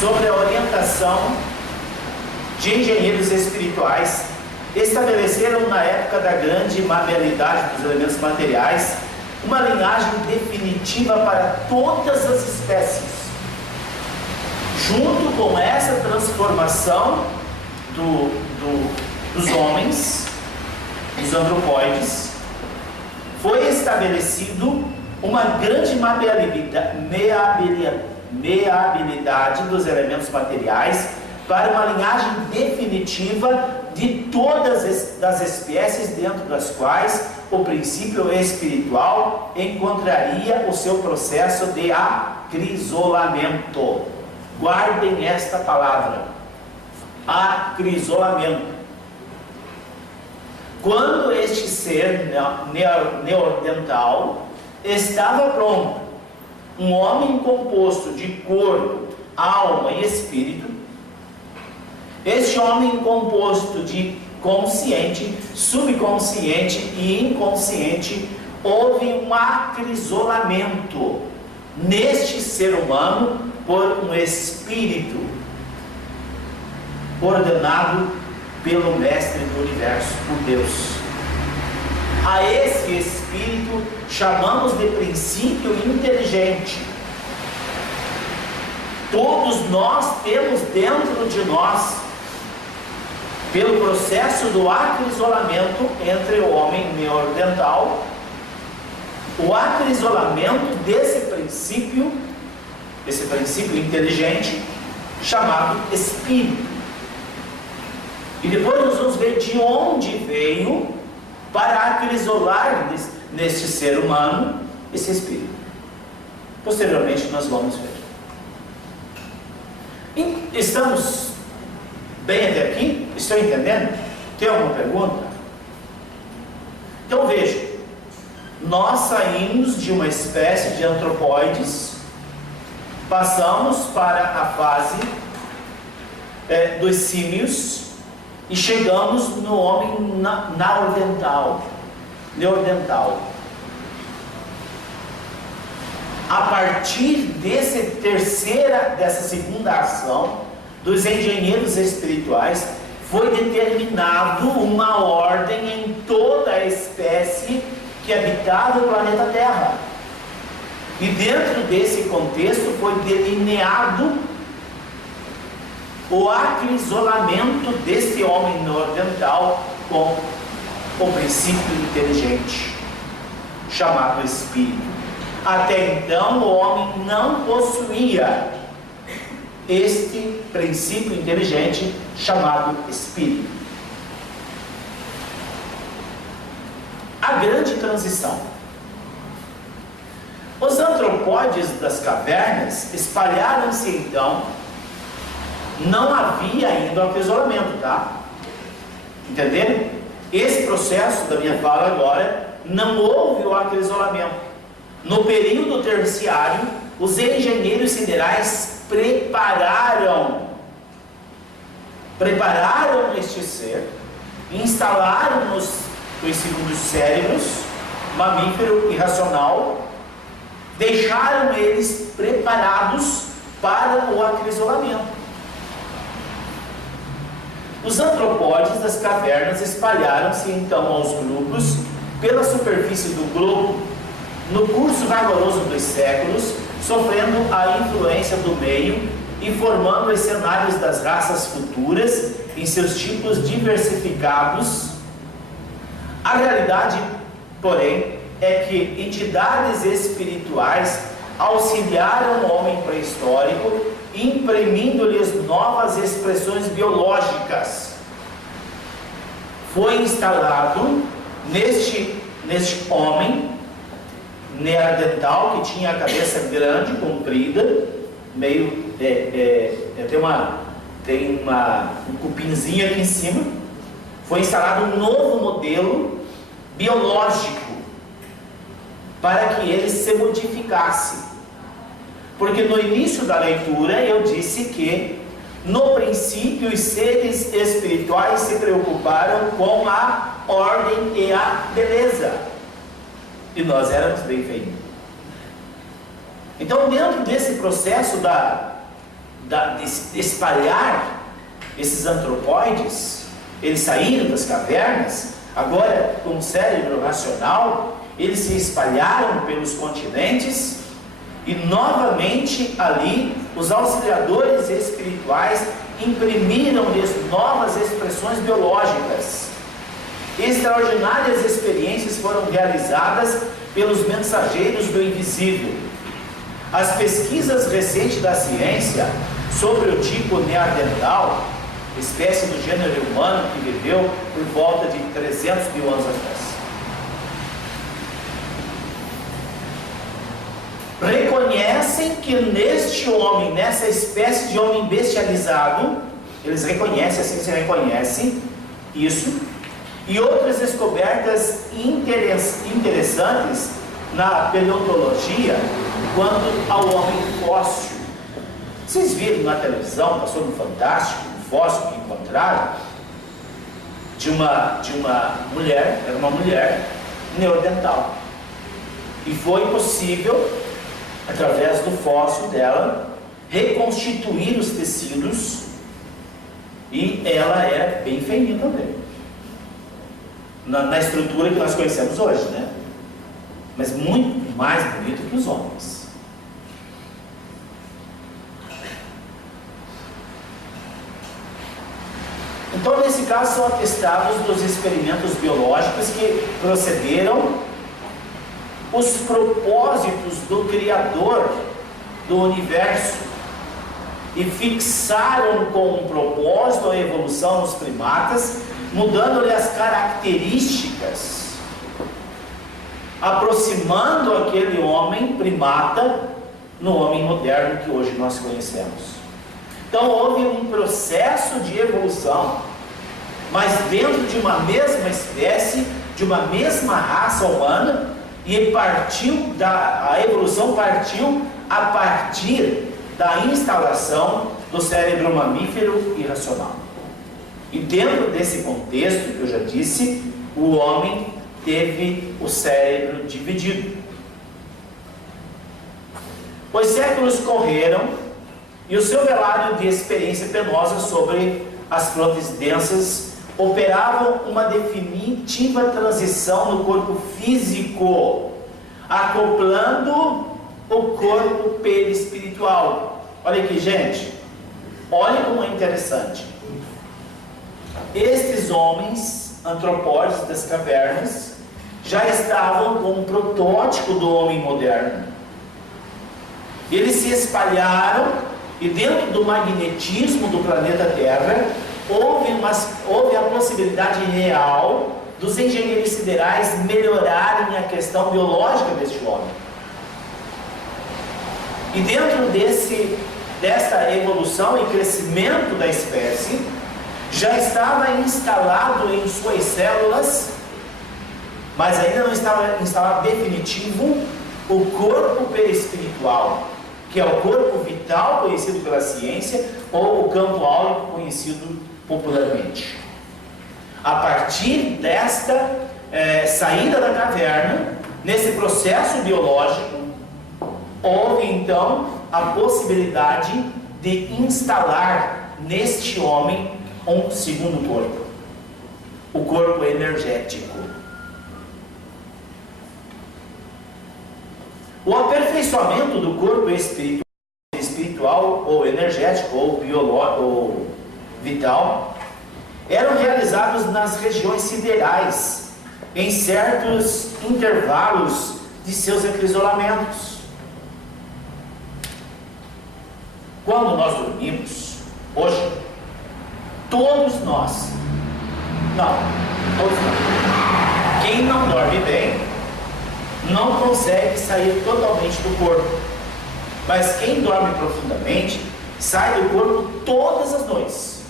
sob a orientação de engenheiros espirituais, estabeleceram na época da grande maleabilidade dos elementos materiais uma linhagem definitiva para todas as espécies. Junto com essa transformação dos homens, dos antropóides, foi estabelecido uma grande maleabilidade dos elementos materiais para uma linhagem definitiva de todas as espécies, dentro das quais o princípio espiritual encontraria o seu processo de acrisolamento. Guardem esta palavra: acrisolamento. Quando este ser neandertal estava pronto, um homem composto de corpo, alma e espírito, este homem composto de consciente, subconsciente e inconsciente, houve um acrisolamento neste ser humano por um espírito ordenado pelo Mestre do Universo, por Deus. A esse espírito chamamos de princípio inteligente. Todos nós temos dentro de nós, pelo processo do acrisolamento entre o homem neandertal, o acrisolamento desse princípio inteligente, chamado espírito. E depois nós vamos ver de onde veio para acrisolar neste ser humano esse espírito. Posteriormente nós vamos ver. Estamos bem até aqui? Estão entendendo? Tem alguma pergunta? Então veja, nós saímos de uma espécie de antropóides, passamos para a fase dos símios e chegamos no homem neandertal. A partir dessa segunda ação dos engenheiros espirituais, foi determinado uma ordem em toda a espécie que habitava o planeta Terra. E dentro desse contexto foi delineado o acrisolamento desse homem neandertal com o princípio inteligente, chamado espírito. Até então o homem não possuía este princípio inteligente chamado espírito. A grande transição. Os antropólogos antropóides das cavernas espalharam-se então. Não havia ainda o acrisolamento, tá? Entenderam? Esse processo da minha fala agora, não houve o acrisolamento. No período terciário, os engenheiros siderais prepararam este ser, instalaram nos segundos cérebros, mamífero e racional, deixaram eles preparados para o acrisolamento. Os antropóides das cavernas espalharam-se então aos grupos pela superfície do globo, no curso vagaroso dos séculos, sofrendo a influência do meio e formando os cenários das raças futuras em seus tipos diversificados. A realidade, porém, é que entidades espirituais auxiliaram o homem pré-histórico, imprimindo-lhes novas expressões biológicas. Foi instalado neste homem neandertal, que tinha a cabeça grande, comprida, meio tem um cupinzinho aqui em cima. Foi instalado um novo modelo biológico para que ele se modificasse. Porque no início da leitura eu disse que no princípio os seres espirituais se preocuparam com a ordem e a beleza, e nós éramos bem feios. Então, dentro desse processo de espalhar esses antropóides, eles saíram das cavernas, agora com o cérebro racional, eles se espalharam pelos continentes, e novamente ali os auxiliadores espirituais imprimiram-lhes novas expressões biológicas. Extraordinárias experiências foram realizadas pelos mensageiros do invisível. As pesquisas recentes da ciência sobre o tipo neandertal, espécie do gênero humano que viveu por volta de 300 mil anos atrás, reconhecem que neste homem, nessa espécie de homem bestializado, eles reconhecem, assim se reconhece isso, e outras descobertas interessantes na paleontologia quanto ao homem fóssil. Vocês viram na televisão, passou no Fantástico, um fóssil que encontraram de uma mulher, era uma mulher neandertal, e foi possível, através do fóssil dela, reconstituir os tecidos, e ela é bem feinha também, na estrutura que nós conhecemos hoje, né? Mas muito mais bonito que os homens. Então, nesse caso, são atestados dos experimentos biológicos que procederam os propósitos do Criador do universo e fixaram com um propósito a evolução nos primatas, mudando-lhe as características, aproximando aquele homem primata no homem moderno que hoje nós conhecemos. Então houve um processo de evolução, mas dentro de uma mesma espécie, de uma mesma raça humana, e a evolução partiu a partir da instalação do cérebro mamífero e racional. E dentro desse contexto que eu já disse, o homem teve o cérebro dividido. Os séculos correram e o seu velário de experiência penosa sobre as frontes densas operavam uma definitiva transição no corpo físico, acoplando o corpo perispiritual. Olha aqui, gente, olha como é interessante. Estes homens antropóides das cavernas já estavam com um protótipo do homem moderno. Eles se espalharam, e dentro do magnetismo do planeta Terra houve a possibilidade real dos engenheiros siderais melhorarem a questão biológica deste homem. E dentro desta evolução e crescimento da espécie, já estava instalado em suas células, mas ainda não estava instalado definitivo, o corpo perispiritual, que é o corpo vital conhecido pela ciência, ou o campo áurico conhecido popularmente. A partir desta saída da caverna, nesse processo biológico, houve então a possibilidade de instalar neste homem um segundo corpo, o corpo energético. O aperfeiçoamento do corpo espiritual ou energético ou biológico ou vital eram realizados nas regiões siderais, em certos intervalos de seus acrisolamentos. Quando nós dormimos, hoje, todos nós, quem não dorme bem, não consegue sair totalmente do corpo. Mas quem dorme profundamente, sai do corpo todas as noites.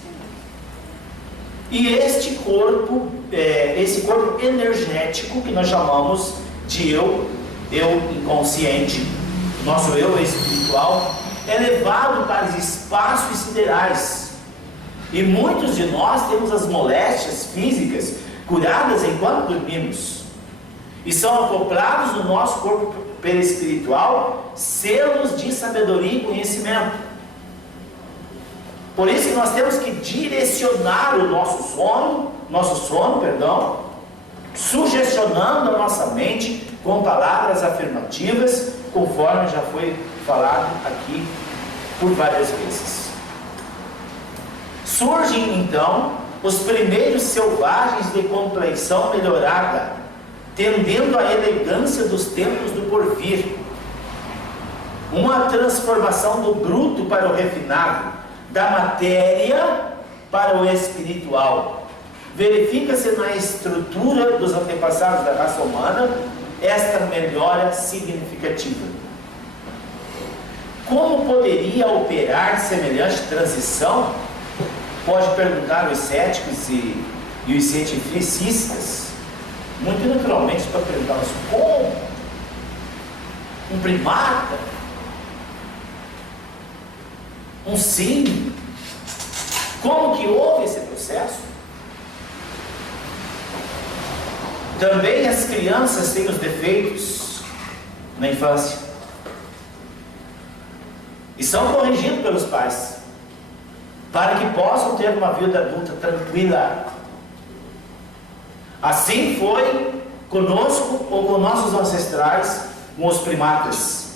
E este corpo, esse corpo energético, que nós chamamos de eu inconsciente, nosso eu espiritual, é levado para os espaços siderais. E muitos de nós temos as moléstias físicas curadas enquanto dormimos. E são acoplados no nosso corpo perispiritual selos de sabedoria e conhecimento. Por isso que nós temos que direcionar o nosso sono, sugestionando a nossa mente com palavras afirmativas, conforme já foi falado aqui por várias vezes. Surgem então os primeiros selvagens de complexão melhorada, tendendo à elegância dos tempos do porvir. Uma transformação do bruto para o refinado, da matéria para o espiritual. Verifica-se na estrutura dos antepassados da raça humana esta melhora significativa. Como poderia operar semelhante transição? Pode perguntar os céticos e os cientificistas. Muito naturalmente para perguntar, mas como? Um primata? Um símio? Como que houve esse processo? Também as crianças têm os defeitos na infância e são corrigidos pelos pais para que possam ter uma vida adulta tranquila. Assim foi conosco ou com nossos ancestrais, com os primatas.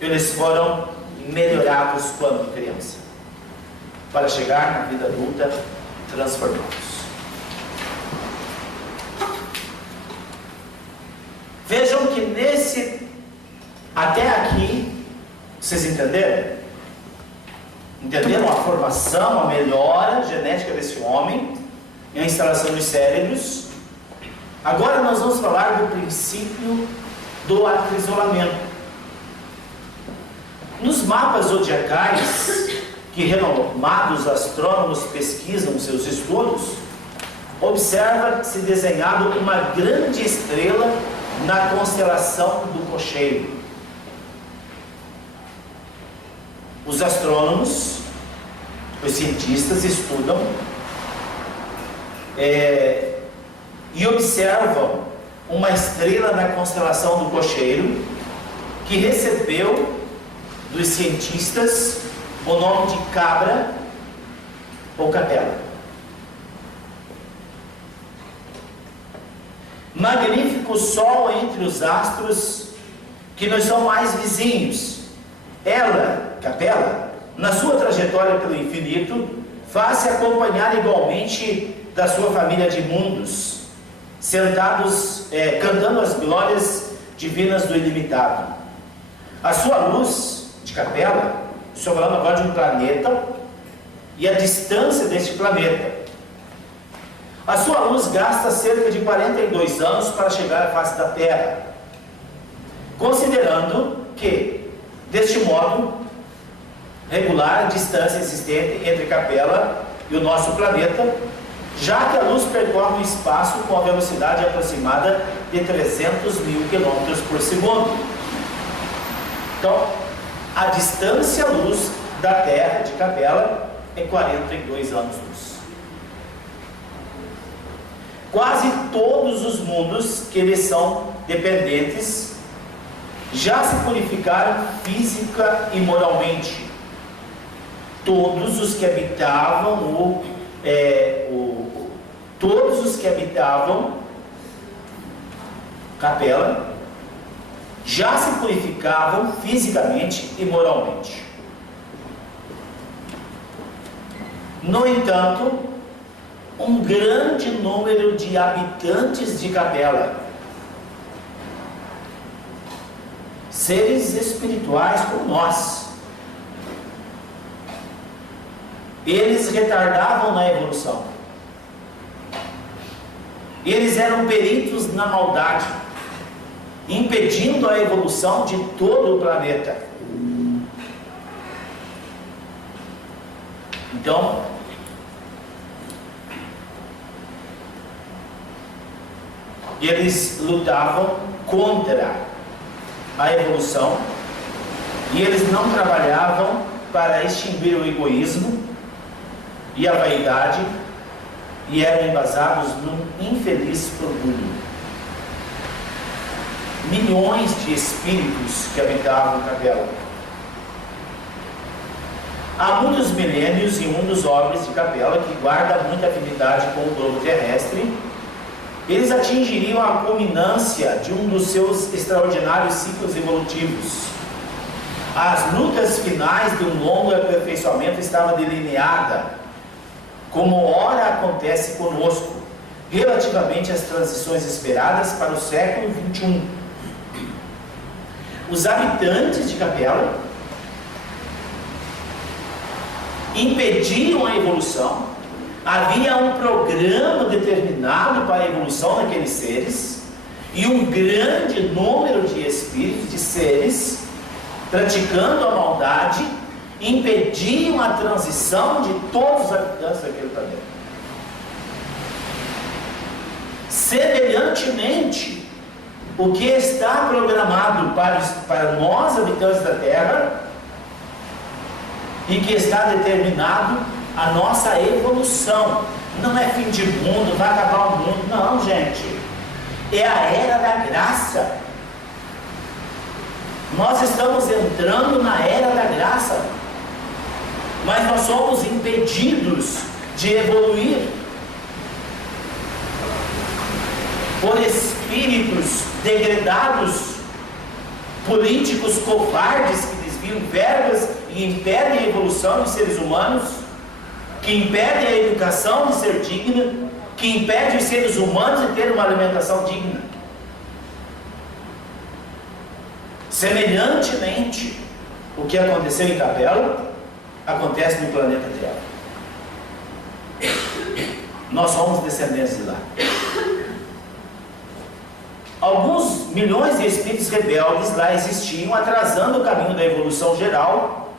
Eles foram melhorados quando criança, para chegar na vida adulta transformados. Vejam que até aqui, vocês entenderam? Entenderam a formação, a melhora genética desse homem, e a instalação dos cérebros. Agora nós vamos falar do princípio do acrisolamento. Nos mapas zodiacais que renomados astrônomos pesquisam seus estudos, observa-se desenhado uma grande estrela na constelação do Cocheiro. Os astrônomos, os cientistas estudam e observam uma estrela na constelação do Cocheiro que recebeu dos cientistas o nome de Cabra ou Capela. Magnífico sol entre os astros que nos são mais vizinhos. Ela, Capela, na sua trajetória pelo infinito, faz-se acompanhar igualmente da sua família de mundos, sentados, cantando as glórias divinas do ilimitado. A sua luz de Capela, estou falando agora de um planeta e a distância deste planeta. A sua luz gasta cerca de 42 anos para chegar à face da Terra, considerando que Deste modo, regular a distância existente entre a Capela e o nosso planeta, já que a luz percorre o espaço com a velocidade aproximada de 300 mil quilômetros por segundo. Então, a distância luz da Terra de Capela é 42 anos-luz. Quase todos os mundos que eles são dependentes já se purificaram física e moralmente. Todos os que habitavam Capela já se purificavam fisicamente e moralmente. No entanto, um grande número de habitantes de Capela, seres espirituais como nós, eles retardavam na evolução. Eles eram peritos na maldade, impedindo a evolução de todo o planeta. Então, eles lutavam contra a evolução e eles não trabalhavam para extinguir o egoísmo e a vaidade, e eram embasados num infeliz orgulho. Milhões de espíritos que habitavam Capela. Há muitos milênios e um dos homens de Capela, que guarda muita afinidade com o globo terrestre, eles atingiriam a culminância de um dos seus extraordinários ciclos evolutivos. As lutas finais de um longo aperfeiçoamento estavam delineadas, como ora acontece conosco, relativamente às transições esperadas para o século XXI. Os habitantes de Capela impediam a evolução. Havia um programa determinado para a evolução daqueles seres, e um grande número de espíritos, de seres, praticando a maldade, impediam a transição de todos os habitantes daquele planeta. Semelhantemente, o que está programado para nós, habitantes da Terra, e que está determinado a nossa evolução, não é fim de mundo, vai acabar o mundo, não, gente, é a era da graça. Nós estamos entrando na era da graça, mas nós somos impedidos de evoluir por espíritos degradados, políticos covardes que desviam verbas e impedem a evolução de seres humanos, que impedem a educação de ser digna, que impedem os seres humanos de ter uma alimentação digna. Semelhantemente, o que aconteceu em Capela acontece no planeta Terra. Nós somos descendentes de lá. Alguns milhões de espíritos rebeldes lá existiam, atrasando o caminho da evolução geral,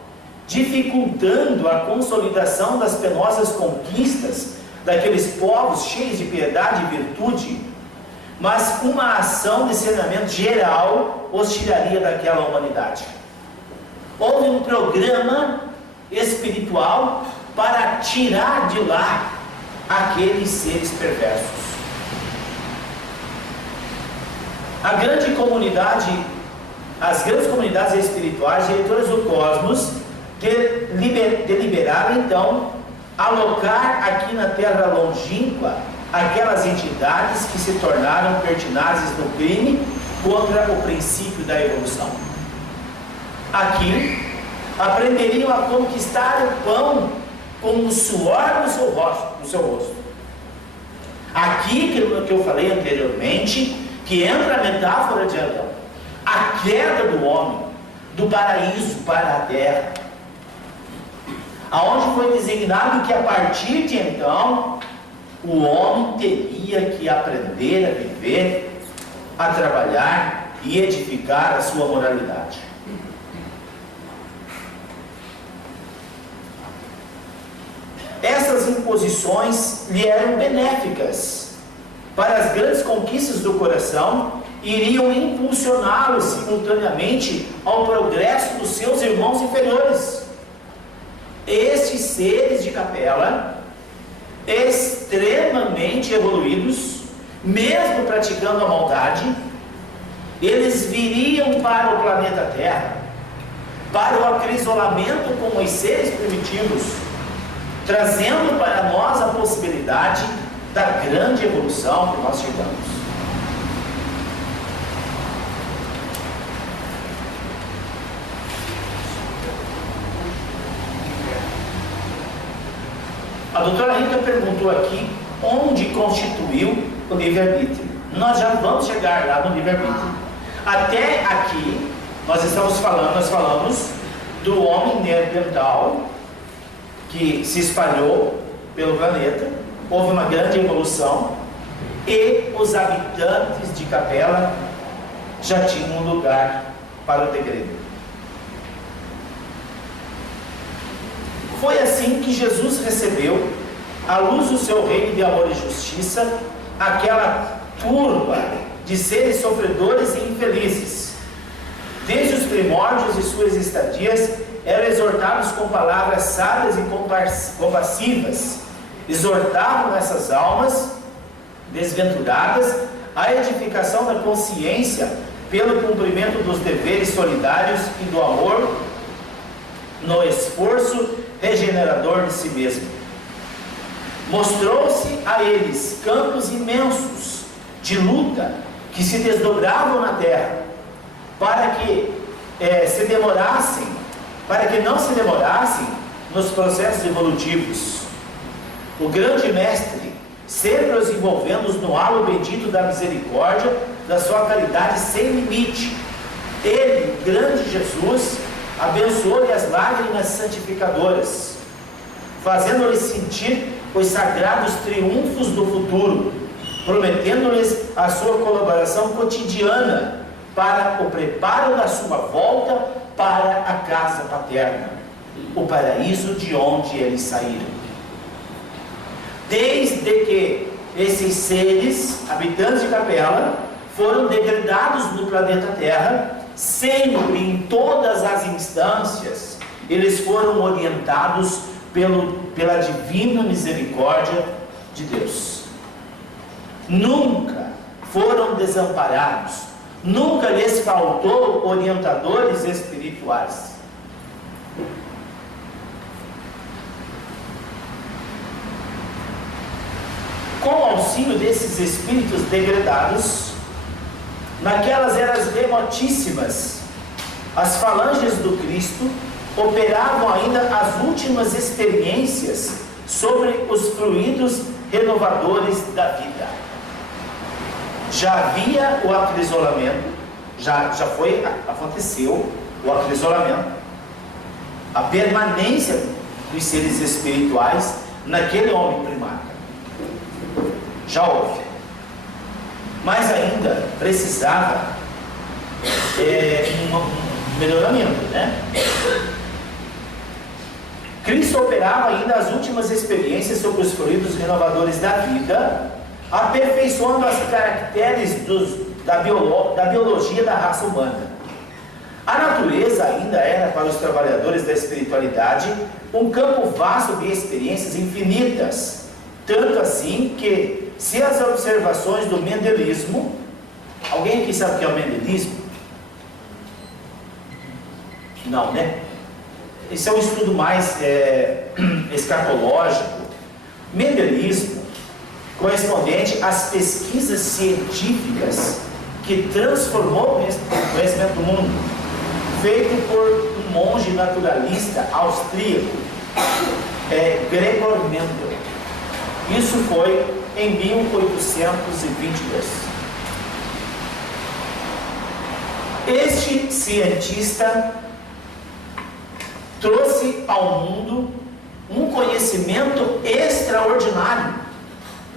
dificultando a consolidação das penosas conquistas daqueles povos cheios de piedade e virtude, mas uma ação de saneamento geral os tiraria daquela humanidade. Houve um programa espiritual para tirar de lá aqueles seres perversos. As grandes comunidades espirituais, diretoras do cosmos, deliberaram então alocar aqui na Terra longínqua aquelas entidades que se tornaram pertinazes no crime contra o princípio da evolução. Aqui aprenderiam a conquistar o pão com o suor no seu rosto. Aqui que eu falei anteriormente, que entra a metáfora de Adão, a queda do homem do paraíso para a terra, aonde foi designado que a partir de então o homem teria que aprender a viver, a trabalhar e edificar a sua moralidade. essas imposições lhe eram benéficas para as grandes conquistas do coração, iriam impulsioná-lo simultaneamente ao progresso dos seus irmãos inferiores. Estes seres de capela, extremamente evoluídos, mesmo praticando a maldade, eles viriam para o planeta Terra, para o acrisolamento com os seres primitivos, trazendo para nós a possibilidade da grande evolução que nós chegamos. A doutora Rita perguntou aqui onde constituiu o livre-arbítrio. Nós já vamos chegar lá no livre-arbítrio. Até aqui, nós falamos do homem neandertal que se espalhou pelo planeta, houve uma grande evolução e os habitantes de Capela já tinham um lugar para o degredo. Foi assim que Jesus recebeu, à luz do seu reino de amor e justiça, aquela turba de seres sofredores e infelizes. Desde os primórdios de suas estadias, eram exortados com palavras sábias e compassivas. Exortavam essas almas desventuradas à edificação da consciência pelo cumprimento dos deveres solidários e do amor no esforço regenerador de si mesmo. Mostrou-se a eles campos imensos de luta que se desdobravam na terra, para que não se demorassem nos processos evolutivos. O grande mestre, sempre os envolvendo no halo bendito da misericórdia, da sua caridade sem limite. Ele, grande Jesus, abençoou-lhe as lágrimas santificadoras, fazendo-lhes sentir os sagrados triunfos do futuro, prometendo-lhes a sua colaboração cotidiana para o preparo da sua volta para a casa paterna, o paraíso de onde eles saíram. Desde que esses seres, habitantes de Capela, foram degradados no planeta Terra, sempre, em todas as instâncias, eles foram orientados pela divina misericórdia de Deus. Nunca foram desamparados, nunca lhes faltou orientadores espirituais. Com o auxílio desses espíritos degradados, naquelas eras remotíssimas, as falanges do Cristo operavam ainda as últimas experiências sobre os fluidos renovadores da vida. Já havia o acrisolamento, aconteceu o acrisolamento, a permanência dos seres espirituais naquele homem primário. Já houve. Mas ainda precisava um melhoramento, né? Cristo operava ainda as últimas experiências sobre os fluidos renovadores da vida, aperfeiçoando os caracteres da biologia da raça humana. A natureza ainda era para os trabalhadores da espiritualidade um campo vasto de experiências infinitas, tanto assim que, se as observações do mendelismo, alguém aqui sabe o que é o mendelismo? Não, né? Esse é um estudo mais escatológico. Mendelismo, correspondente às pesquisas científicas que transformou o conhecimento do mundo, feito por um monge naturalista austríaco, Gregor Mendel. Isso foi em 1822. Este cientista trouxe ao mundo um conhecimento extraordinário.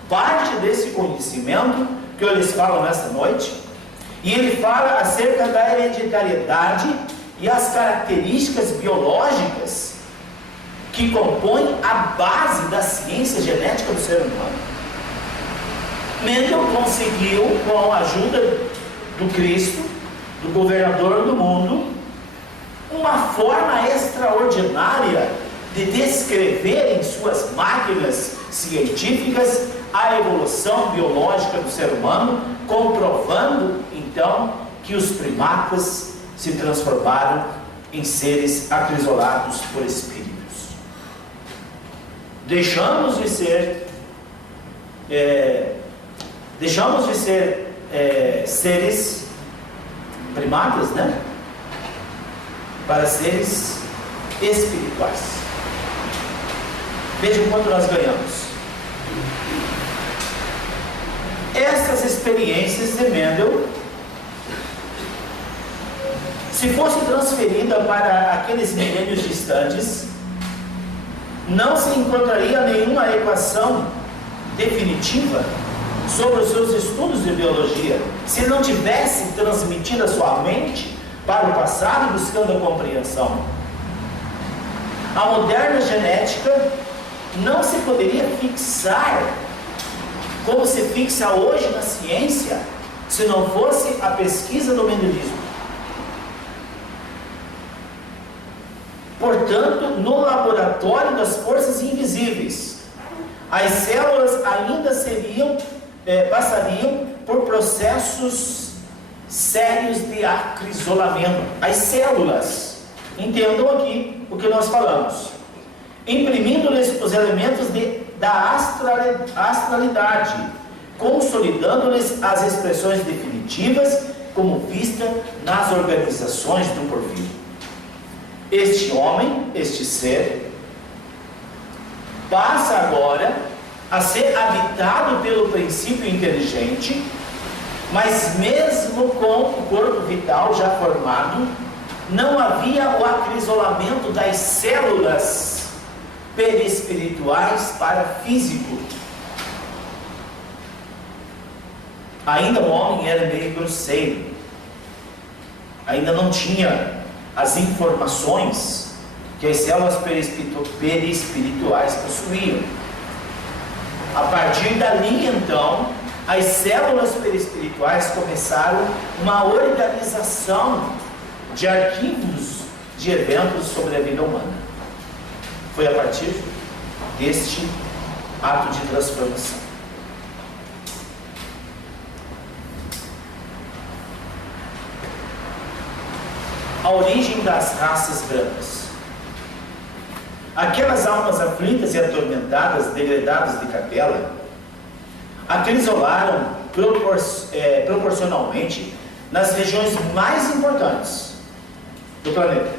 Parte desse conhecimento que eu lhes falo nesta noite, e ele fala acerca da hereditariedade e as características biológicas que compõem a base da ciência genética do ser humano. Mendel conseguiu, com a ajuda do Cristo, do governador do mundo, uma forma extraordinária de descrever em suas máquinas científicas a evolução biológica do ser humano, comprovando então que os primatas se transformaram em seres acrisolados por espíritos. Deixamos de ser seres primatas, né? Para seres espirituais. Vejam quanto nós ganhamos. Essas experiências de Mendel, se fosse transferida para aqueles milênios distantes, não se encontraria nenhuma equação definitiva sobre os seus estudos de biologia, se não tivesse transmitido a sua mente para o passado buscando a compreensão. A moderna genética não se poderia fixar como se fixa hoje na ciência, se não fosse a pesquisa do mendelismo. Portanto, no laboratório das forças invisíveis, as células ainda passariam por processos sérios de acrisolamento. As células, entendam aqui o que nós falamos, imprimindo-lhes os elementos da astralidade, consolidando-lhes as expressões definitivas como vista nas organizações do porvir. Este homem, este ser, passa agora a ser habitado pelo princípio inteligente, mas mesmo com o corpo vital já formado, não havia o acrisolamento das células perispirituais para físico. Ainda o homem era meio grosseiro, ainda não tinha as informações que as células perispirituais possuíam. A partir dali, então, as células perispirituais começaram uma organização de arquivos de eventos sobre a vida humana. Foi a partir deste ato de transformação. A origem das raças brancas. Aquelas almas aflitas e atormentadas, degradadas de capela, acrisolaram proporcionalmente nas regiões mais importantes do planeta,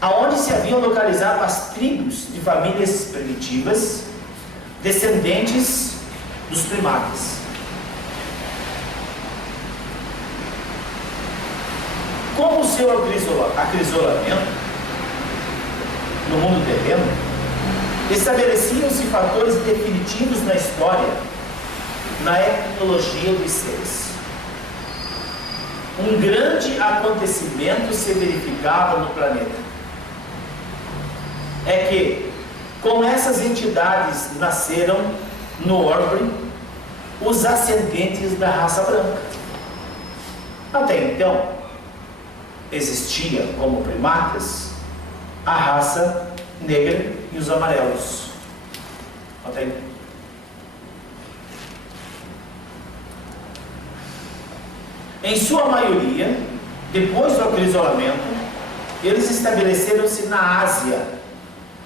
aonde se haviam localizado as tribos de famílias primitivas, descendentes dos primatas. Como o seu acrisolamento no mundo terreno, estabeleciam-se fatores definitivos na história, na etnologia dos seres. Um grande acontecimento se verificava no planeta. É que, como essas entidades nasceram no orbe, os ascendentes da raça branca. Até então, existia como primatas a raça negra e os amarelos. Até então. Em sua maioria, depois do acrisolamento, eles estabeleceram-se na Ásia,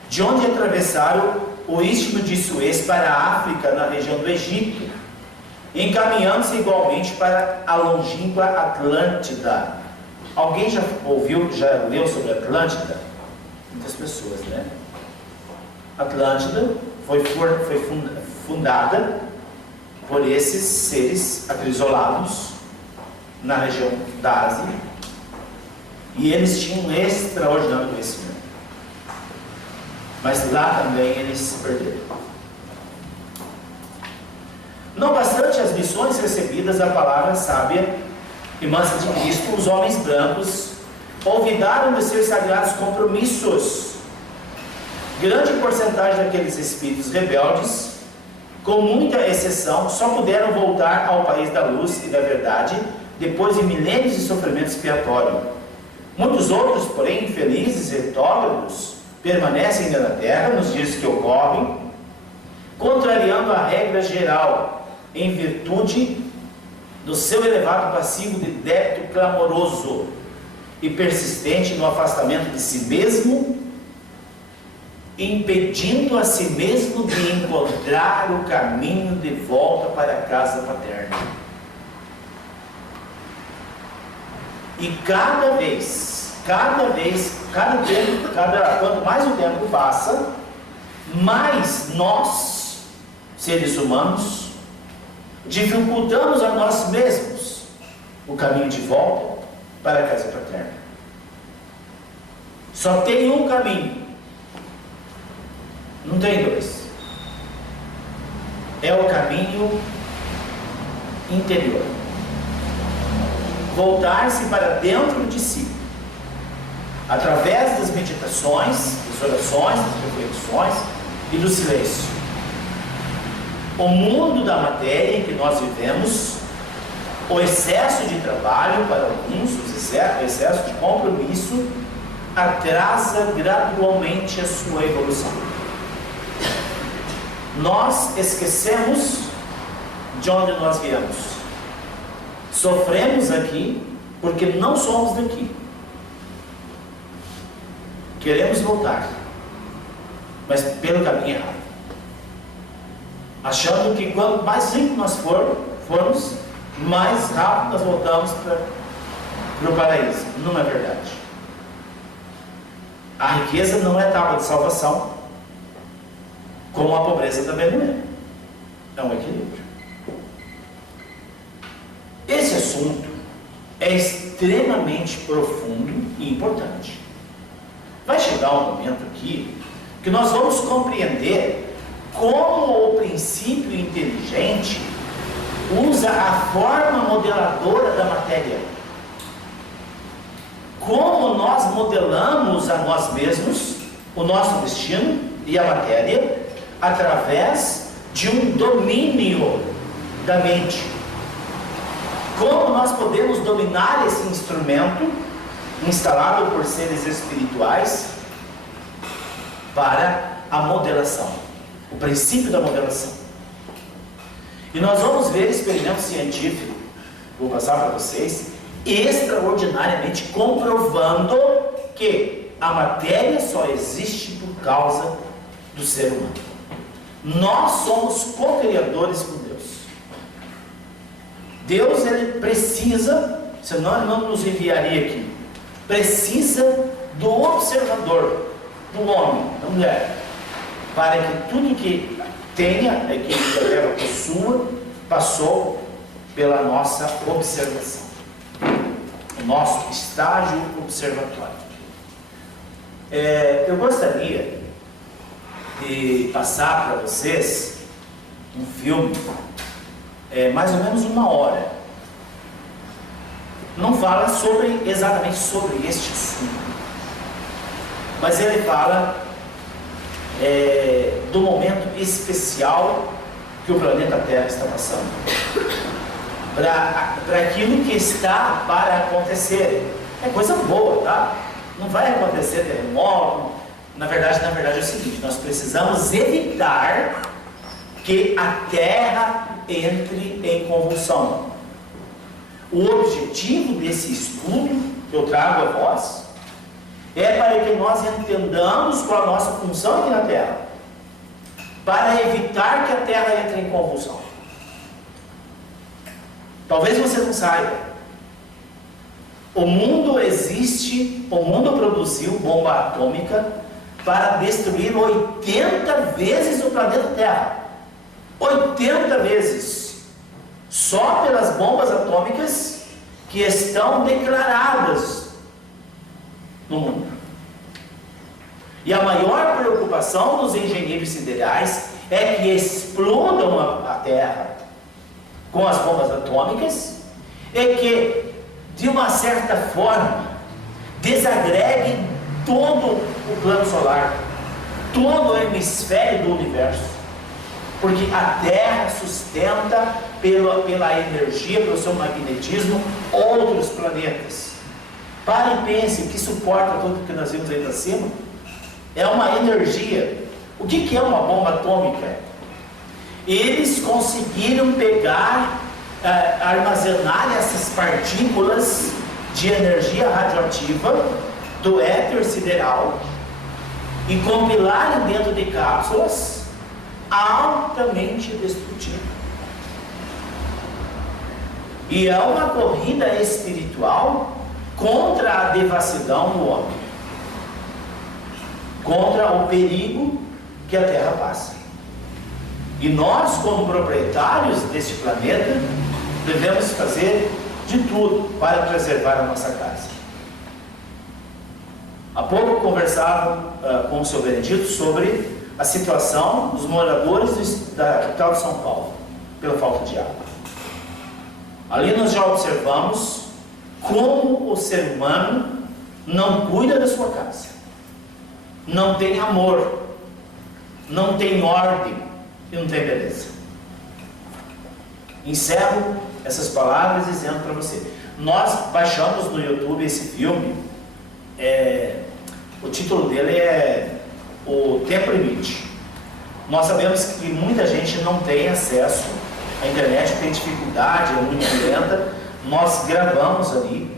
de onde atravessaram o Istmo de Suez para a África, na região do Egito, encaminhando-se igualmente para a longínqua Atlântida. Alguém já ouviu, já leu sobre Atlântida? Muitas pessoas, né? Atlântida foi fundada por esses seres acrisolados na região da Ásia, e eles tinham um extraordinário conhecimento, mas lá também eles se perderam. Não bastante as lições recebidas da palavra sábia e mansa de Cristo, os homens brancos olvidaram de seus sagrados compromissos grande porcentagem daqueles espíritos rebeldes, com muita exceção, só puderam voltar ao país da luz e da verdade depois de milênios de sofrimento expiatório. Muitos outros, porém, infelizes e retrógrados, permanecem ainda na terra nos dias que ocorrem, contrariando a regra geral, em virtude do seu elevado passivo de débito clamoroso e persistente no afastamento de si mesmo, impedindo a si mesmo de encontrar o caminho de volta para a casa paterna. E quanto mais o tempo passa, mais nós, seres humanos, dificultamos a nós mesmos o caminho de volta para a casa paterna. Só tem um caminho, não tem dois. É o caminho interior. Voltar-se para dentro de si, através das meditações, das orações, das reflexões e do silêncio. O mundo da matéria em que nós vivemos, o excesso de trabalho para alguns, o excesso de compromisso, atrasa gradualmente a sua evolução. Nós esquecemos de onde nós viemos. Sofremos aqui porque não somos daqui. Queremos voltar, mas pelo caminho errado, achando que quanto mais rico nós formos, mais rápido nós voltamos para o paraíso. Não é verdade. A riqueza não é tábua de salvação, como a pobreza também não é. É um equilíbrio. Esse assunto é extremamente profundo e importante. Vai chegar um momento aqui que nós vamos compreender como o princípio inteligente usa a forma modeladora da matéria. Como nós modelamos a nós mesmos, o nosso destino e a matéria, através de um domínio da mente. Como nós podemos dominar esse instrumento instalado por seres espirituais para a modelação, o princípio da modelação. E nós vamos ver experimento científico, vou passar para vocês, extraordinariamente comprovando que a matéria só existe por causa do ser humano. Nós somos co-criadores com Deus. Deus, ele precisa, senão ele não nos enviaria aqui, precisa do observador, do homem, da mulher, para que tudo que tenha, que a terra possua, passou pela nossa observação, o nosso estágio observatório. Eu gostaria de passar para vocês um filme, mais ou menos 1 hora. Não fala exatamente sobre este assunto, mas ele fala do momento especial que o planeta Terra está passando, para aquilo que está para acontecer. É coisa boa, tá? Não vai acontecer terremoto. Na verdade é o seguinte: nós precisamos evitar que a Terra entre em convulsão. O objetivo desse estudo que eu trago a vós é para que nós entendamos qual a nossa função aqui na Terra, para evitar que a Terra entre em convulsão. Talvez você não saiba, o mundo produziu bomba atômica para destruir 80 vezes o planeta Terra. 80 vezes. Só pelas bombas atômicas que estão declaradas no mundo. E a maior preocupação dos engenheiros siderais é que explodam a Terra com as bombas atômicas e que, de uma certa forma, desagreguem todo o plano solar, todo o hemisfério do universo, porque a Terra sustenta pela energia, pelo seu magnetismo, outros planetas. Pare e pense, o que suporta tudo que nós vimos aí para cima é uma energia. O que é uma bomba atômica? Eles conseguiram pegar, armazenar essas partículas de energia radioativa do éter sideral e compilarem dentro de cápsulas altamente destrutivas. E é uma corrida espiritual contra a devassidão do homem, contra o perigo que a Terra passa. E nós, como proprietários deste planeta, devemos fazer de tudo para preservar a nossa casa. Há pouco conversava com o Sr. Benedito sobre a situação dos moradores da capital de São Paulo, pela falta de água. Ali nós já observamos como o ser humano não cuida da sua casa, não tem amor, não tem ordem e não tem beleza. Encerro essas palavras dizendo para você, nós baixamos no YouTube esse filme, o título dele é O Tempo Limite. Nós sabemos que muita gente não tem acesso à internet, tem dificuldade, é muito lenta. Nós gravamos ali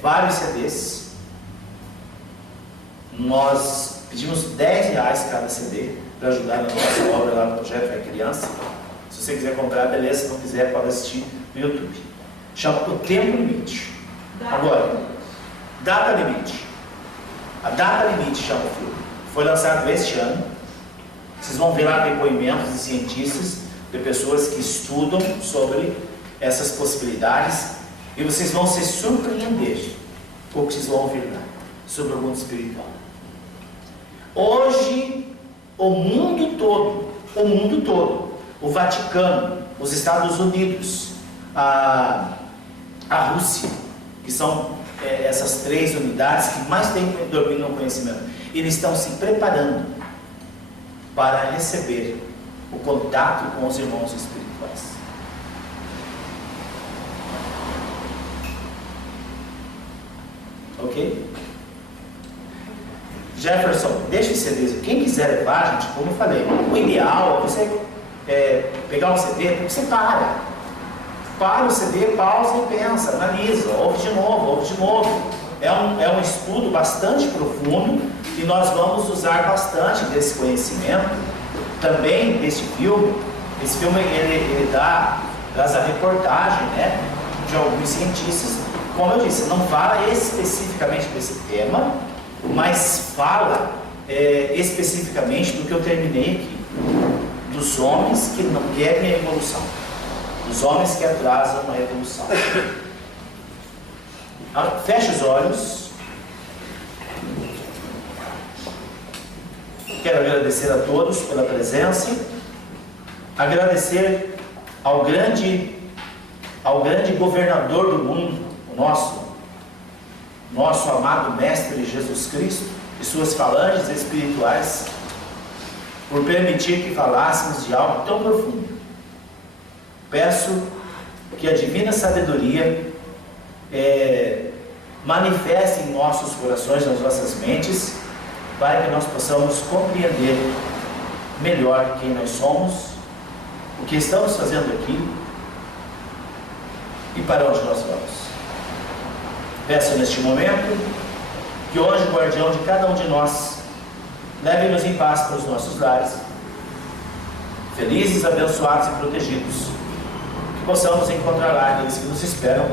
vários CDs. Nós pedimos R$10 cada CD para ajudar na nossa obra lá no Projeto É Criança. Se você quiser comprar, beleza. Se não quiser, pode assistir no YouTube. Chama O Tempo Limite. Agora, Data Limite. A Data Limite chama o filme. Foi lançado este ano. Vocês vão ver lá depoimentos de cientistas, de pessoas que estudam sobre essas possibilidades, e vocês vão se surpreender com o que vocês vão ouvir lá sobre o mundo espiritual. Hoje, o mundo todo, o Vaticano, os Estados Unidos, a Rússia, que são essas três unidades que mais têm domínio no conhecimento, eles estão se preparando para receber o contato com os irmãos espirituais. Ok? Jefferson, deixa esse CD. Quem quiser levar, gente, como eu falei, o ideal é você pegar um CD, você para o CD, pausa e pensa, analisa, ouve de novo. É um estudo bastante profundo e nós vamos usar bastante desse conhecimento também desse filme. Esse filme ele traz a reportagem, né, de alguns cientistas. Como eu disse, não fala especificamente desse tema, mas fala especificamente do que eu terminei aqui, dos homens que não querem a evolução, dos homens que atrasam a evolução. Feche os olhos. Quero agradecer a todos pela presença, agradecer ao grande governador do mundo, o nosso amado Mestre Jesus Cristo e suas falanges espirituais, por permitir que falássemos de algo tão profundo. Peço que a divina sabedoria manifeste em nossos corações, nas nossas mentes, para que nós possamos compreender melhor quem nós somos, o que estamos fazendo aqui e para onde nós vamos. Peço neste momento que o anjo guardião de cada um de nós leve-nos em paz para os nossos lares, felizes, abençoados e protegidos, que possamos encontrar lá aqueles que nos esperam